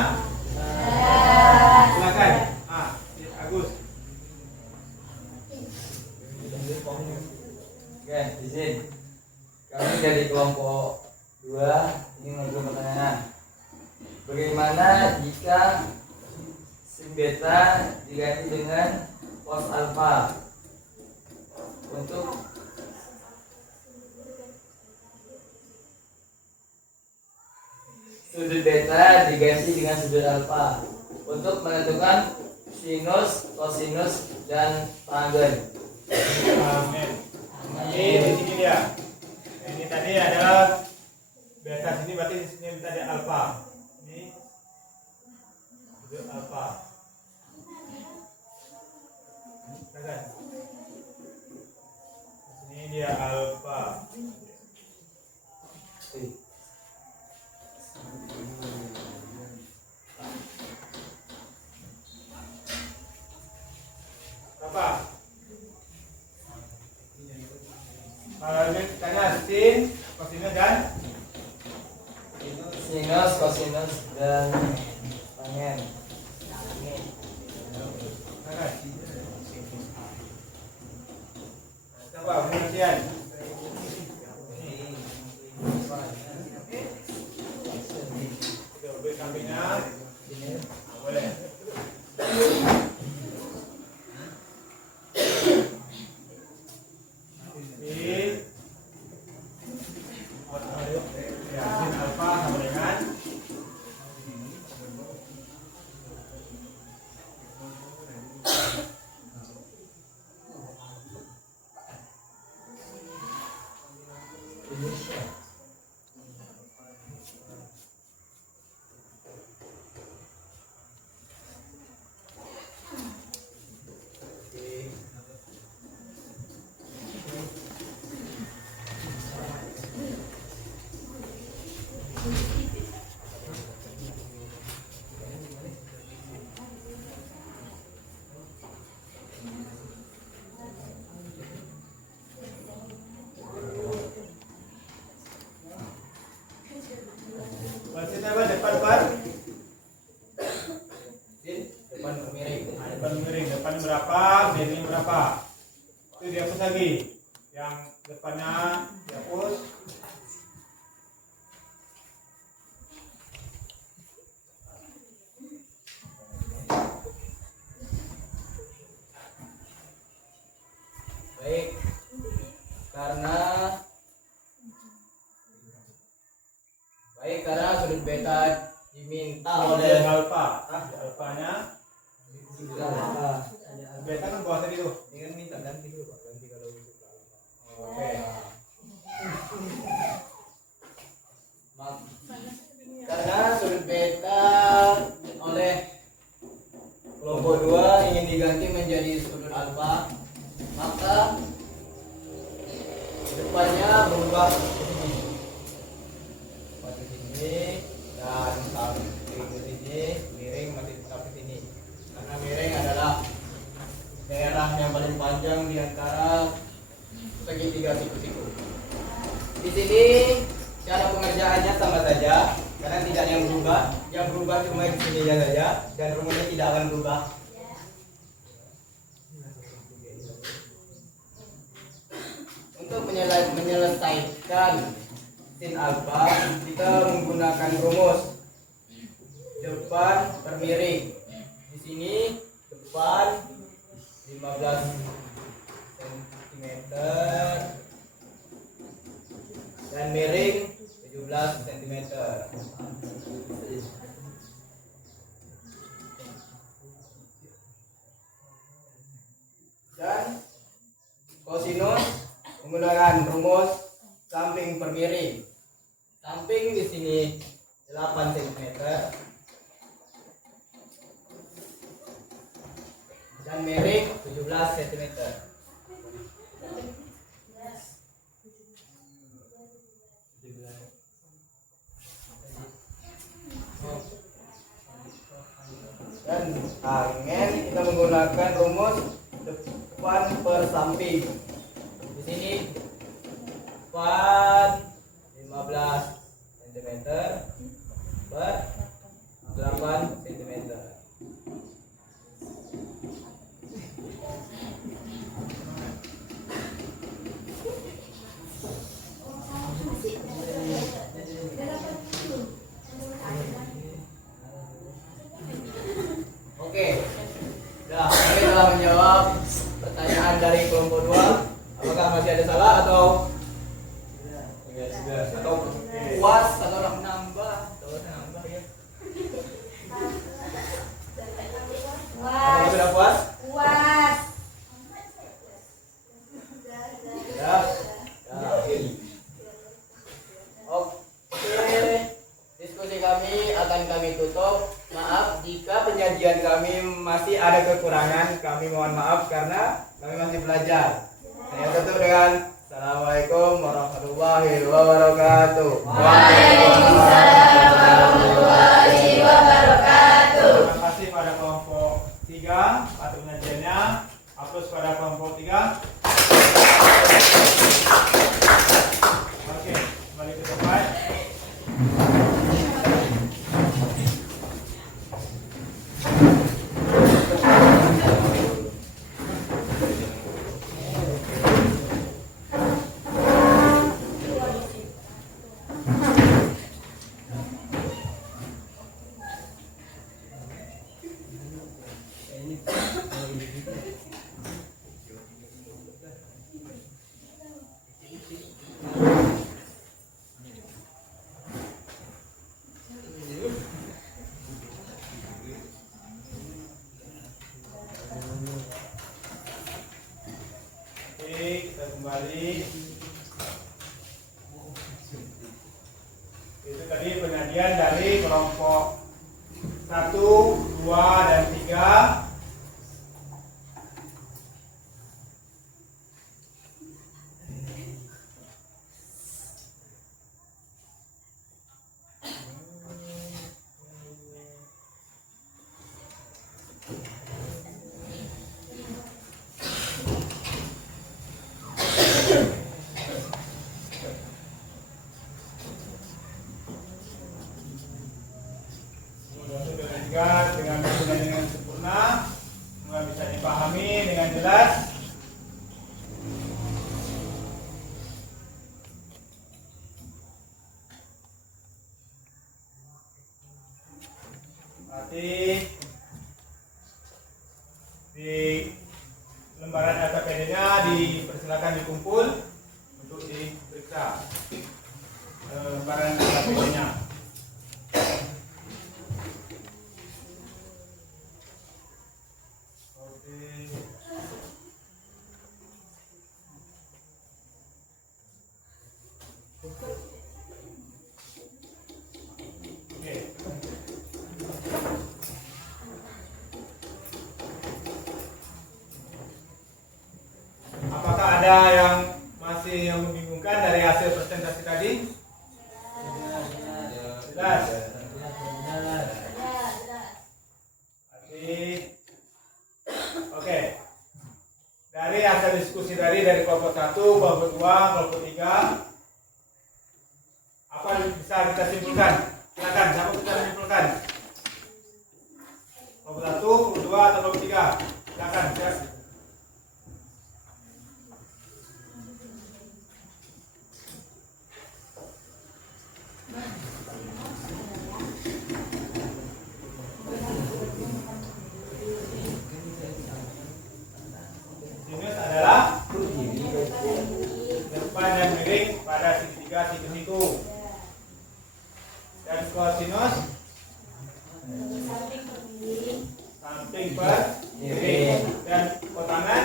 Silakan. Agus. Oke, izin. Kami dari kelompok 2 ingin mengajukan pertanyaan. Bagaimana jika sin beta diganti dengan cos alpha untuk sudut beta diganti dengan sudut alpha untuk menentukan sinus, kosinus, dan tanggen. Amin. Ini di sini dia. Ini tadi adalah beta sini, berarti di sini tadi alfa. Ini sudut alfa. Kan? Ini dia alfa. Apa? Kalau ini tanya sin, kosinus dan Sinus, kosinus, dan tanggen. mana? Coba pengertian. Kita beri sampingnya. Boleh. Sin alfa sama dengan Nah, depan miring. Depan berapa, miring berapa? Itu dihapus lagi. Yang depannya dihapus. Baik, karena sudut beta diminta oleh Alfa. Alfanya. Beta kan bawah tadi tuh. ini kan minta ganti dulu Pak, ganti kalau untuk alfa. Oke. Karena sudut beta oleh kelompok 2 ingin diganti menjadi sudut alfa, maka depannya berubah ke sini dan samping ke sini, miring masih tetap ke sini. Karena miring adalah daerah yang paling panjang di antara segitiga siku-siku. Di sini cara pengerjaannya sama saja, karena tidak ada yang berubah. Yang berubah cuma di sini saja, dan rumusnya tidak akan berubah. Untuk menyelesaikan sin alfa, kita menggunakan rumus depan per miring. Di sini depan 15 cm dan miring 17 cm. Dan kosinus menggunakan rumus samping per miring. Samping di sini 8 cm dan miring 17 cm. Dan angin kita menggunakan rumus depan per samping. Di sini depan 15 cm per 8 cm. Oke, nah kami telah menjawab pertanyaan dari kelompok 2. Apakah masih ada salah atau puas atau nambah ya? Apakah sudah puas? Puas. Ya. Oke, diskusi kami akan kami tutup. Maaf jika penyajian kami masih ada kekurangan, kami mohon maaf karena kami masih belajar. Saya tutup dengan Assalamualaikum warahmatullahi wabarakatuh. Waalaikumsalam warahmatullahi wabarakatuh. Terima kasih pada kelompok 3 atas penyajiannya. Aplaus pada kelompok 3. Oke, kembali ke tempat. Oke, kita kembali. Itu tadi penyajian dari kelompok 1, 2, dan 3. jelas? Berarti di lembaran LKPD-nya dipersilakan dikumpul untuk diperiksa lembaran LKPD-nya. Apakah ada yang masih membingungkan dari hasil presentasi tadi? Jelas. Oke. Dari hasil diskusi tadi dari kelompok 1, kelompok 2, kelompok 3, apa bisa kita simpulkan? Silakan, siapa bisa menyimpulkan? Kelompok 1, kelompok 2, atau kelompok 3? Silakan. Sinus adalah depan yang miring pada segitiga siku-siku. Dan kosinus samping per miring. Dan kotangan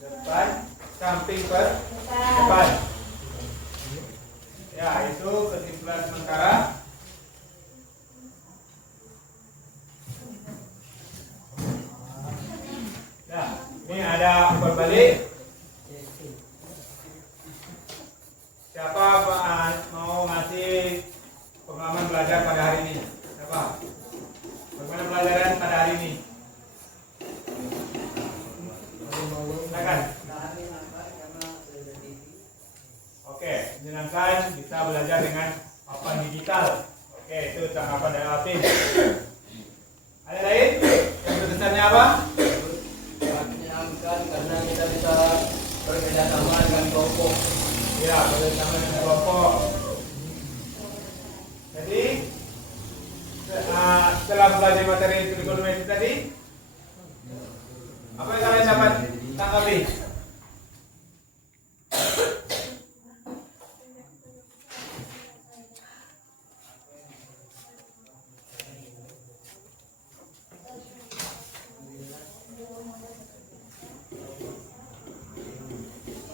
depan samping per depan. Ya, itu kesimpulan sementara. Nah, ini ada berbalik. Siapa mau ngasih pengalaman belajar pada hari ini? Siapa? Bagaimana pelajaran pada hari ini? Silakan. Oke, menyenangkan bisa belajar dengan papan digital. Oke, itu tanggapan dari Alvin. Ada lain? Yang berkesannya apa? Menyenangkan karena kita bisa bekerja sama dengan kelompok. Ya, bersama dengan kelompok. Jadi setelah belajar materi trigonometri tadi, apa yang kalian dapat tanggapi?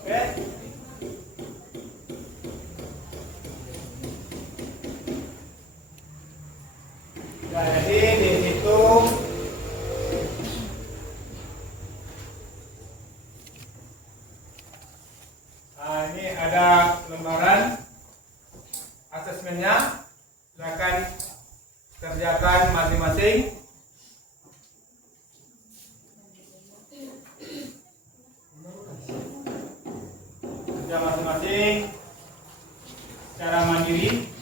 Oke. Nah, jadi di situ ini ada lembaran asesmennya. Silakan kerjakan masing-masing. Kerja masing-masing secara mandiri.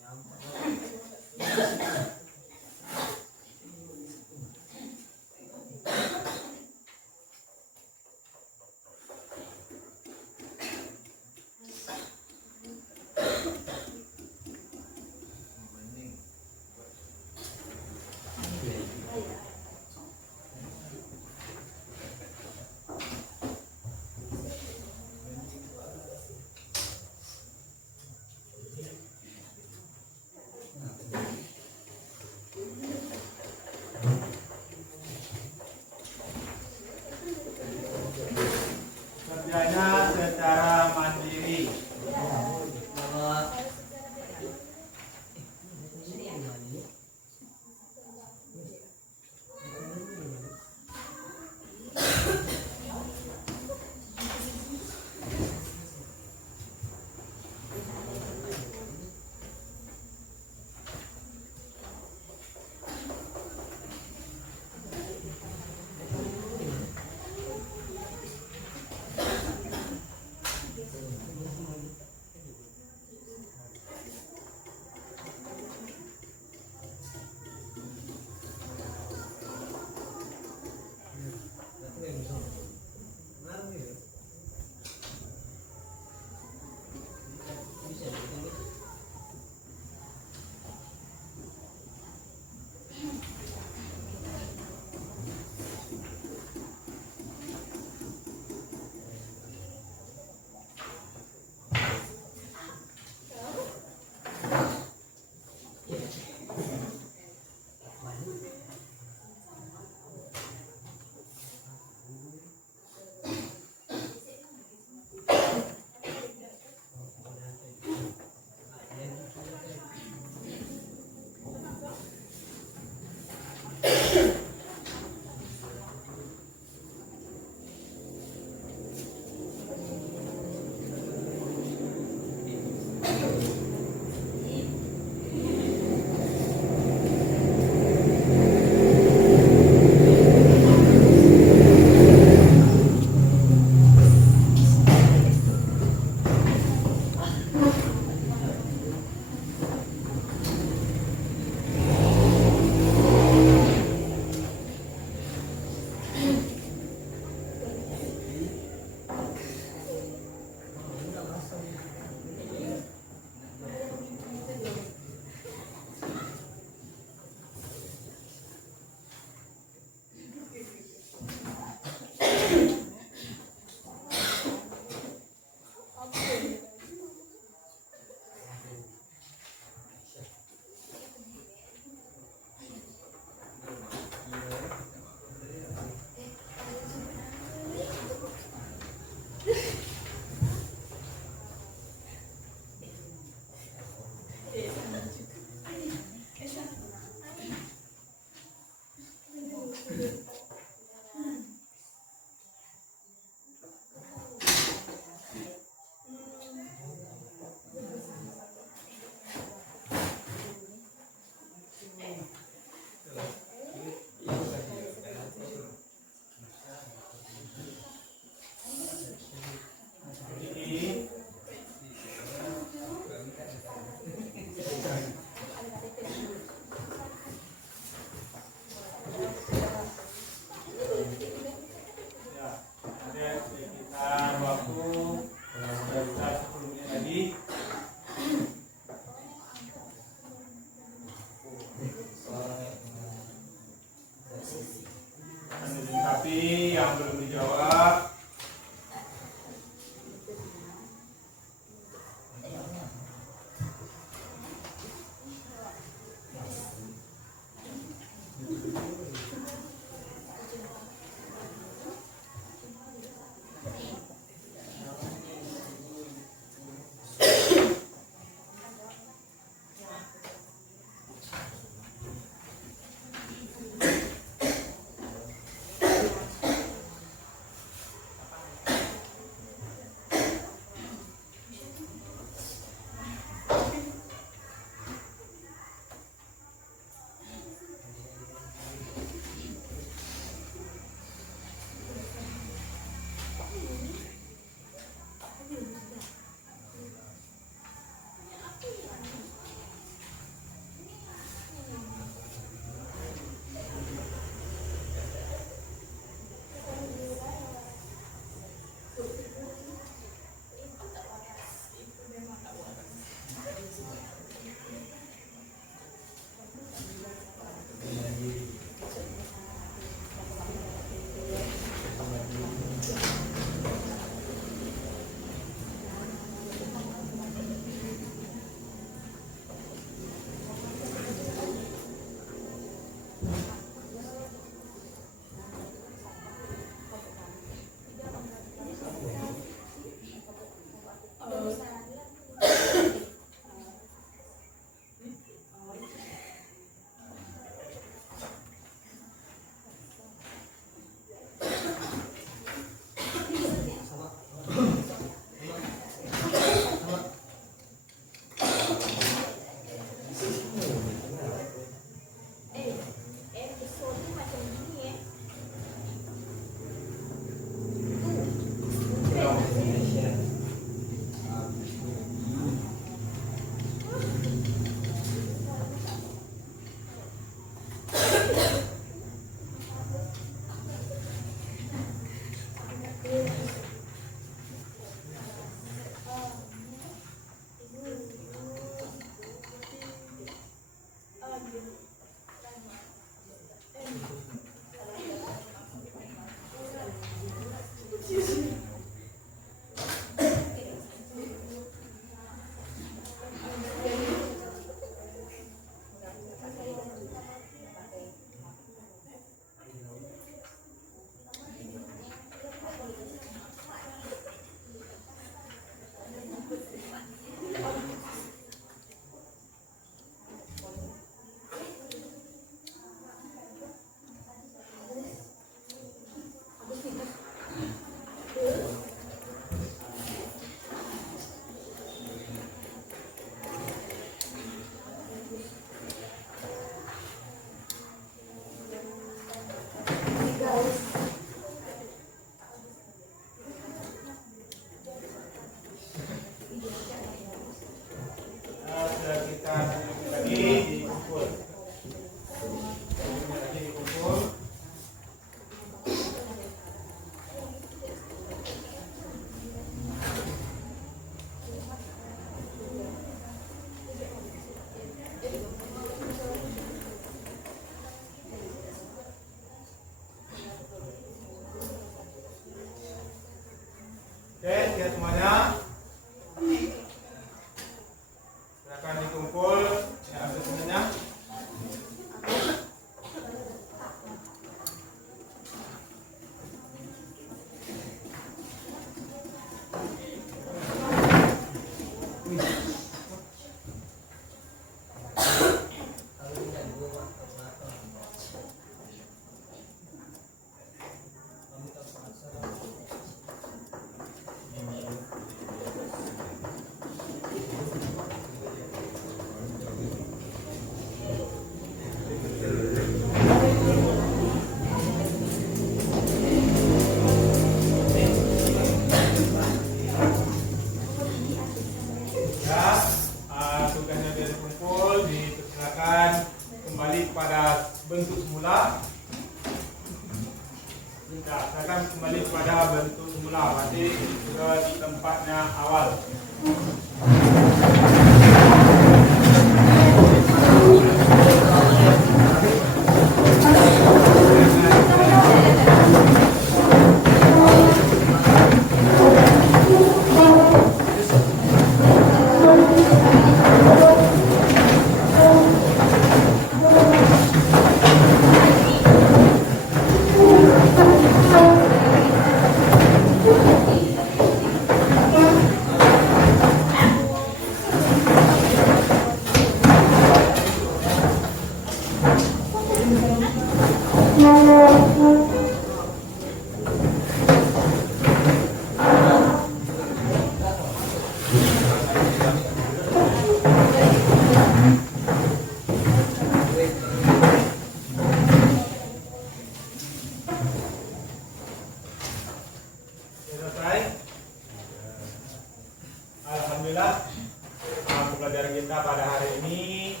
pelajaran kita pada hari ini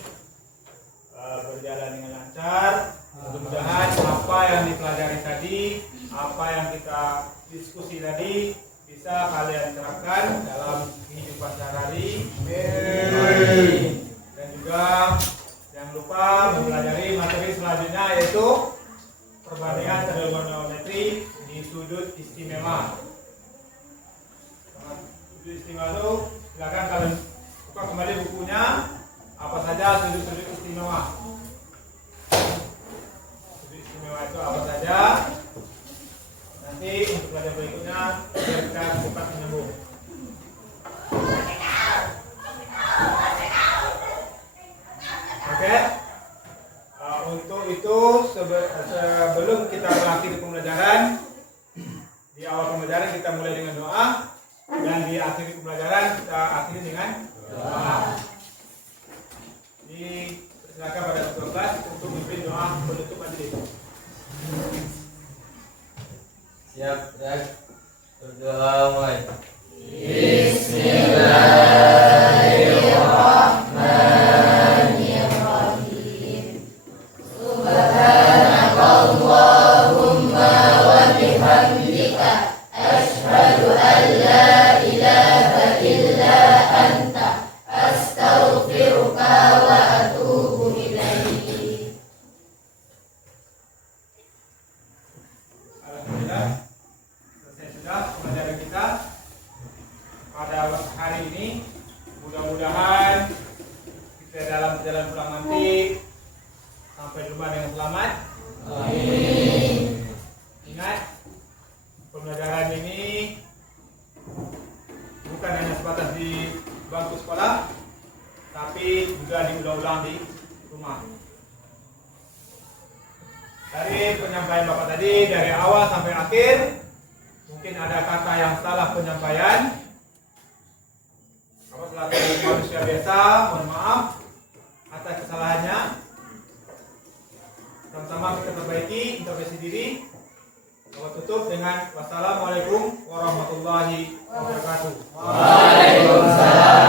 berjalan dengan lancar. Mudah-mudahan apa yang dipelajari tadi, apa yang kita diskusi tadi bisa kalian terapkan dalam kehidupan sehari-hari. Dan juga jangan lupa mempelajari materi selanjutnya, yaitu perbandingan trigonometri di sudut istimewa. Sudut istimewa itu silakan kalian buka kembali bukunya, apa saja sudut-sudut istimewa. Sudut istimewa itu apa saja? Nanti untuk pelajaran berikutnya biar kita cepat menyambung. Oke. Untuk itu sebelum kita mengakhiri pembelajaran, di awal pembelajaran kita mulai dengan doa, dan di akhir pembelajaran kita akhiri dengan doa. Jadi silakan pada ketua kelas untuk memimpin doa penutup majelis. Siap, dan berdoa mulai. Alhamdulillah, selesai sudah pembelajaran kita pada hari ini. Mudah-mudahan kita dalam perjalanan pulang nanti sampai di rumah dengan selamat. Amin. Ingat, pembelajaran ini bukan hanya sebatas di bangku sekolah, tapi juga diulang-ulang di rumah. Dari penyampaian Bapak tadi, dari awal sampai akhir, mungkin ada kata yang salah penyampaian. Bapak selaku manusia biasa, mohon maaf atas kesalahannya. Sama-sama kita perbaiki, introspeksi diri. Bapak tutup dengan wassalamualaikum warahmatullahi wabarakatuh. Waalaikumsalam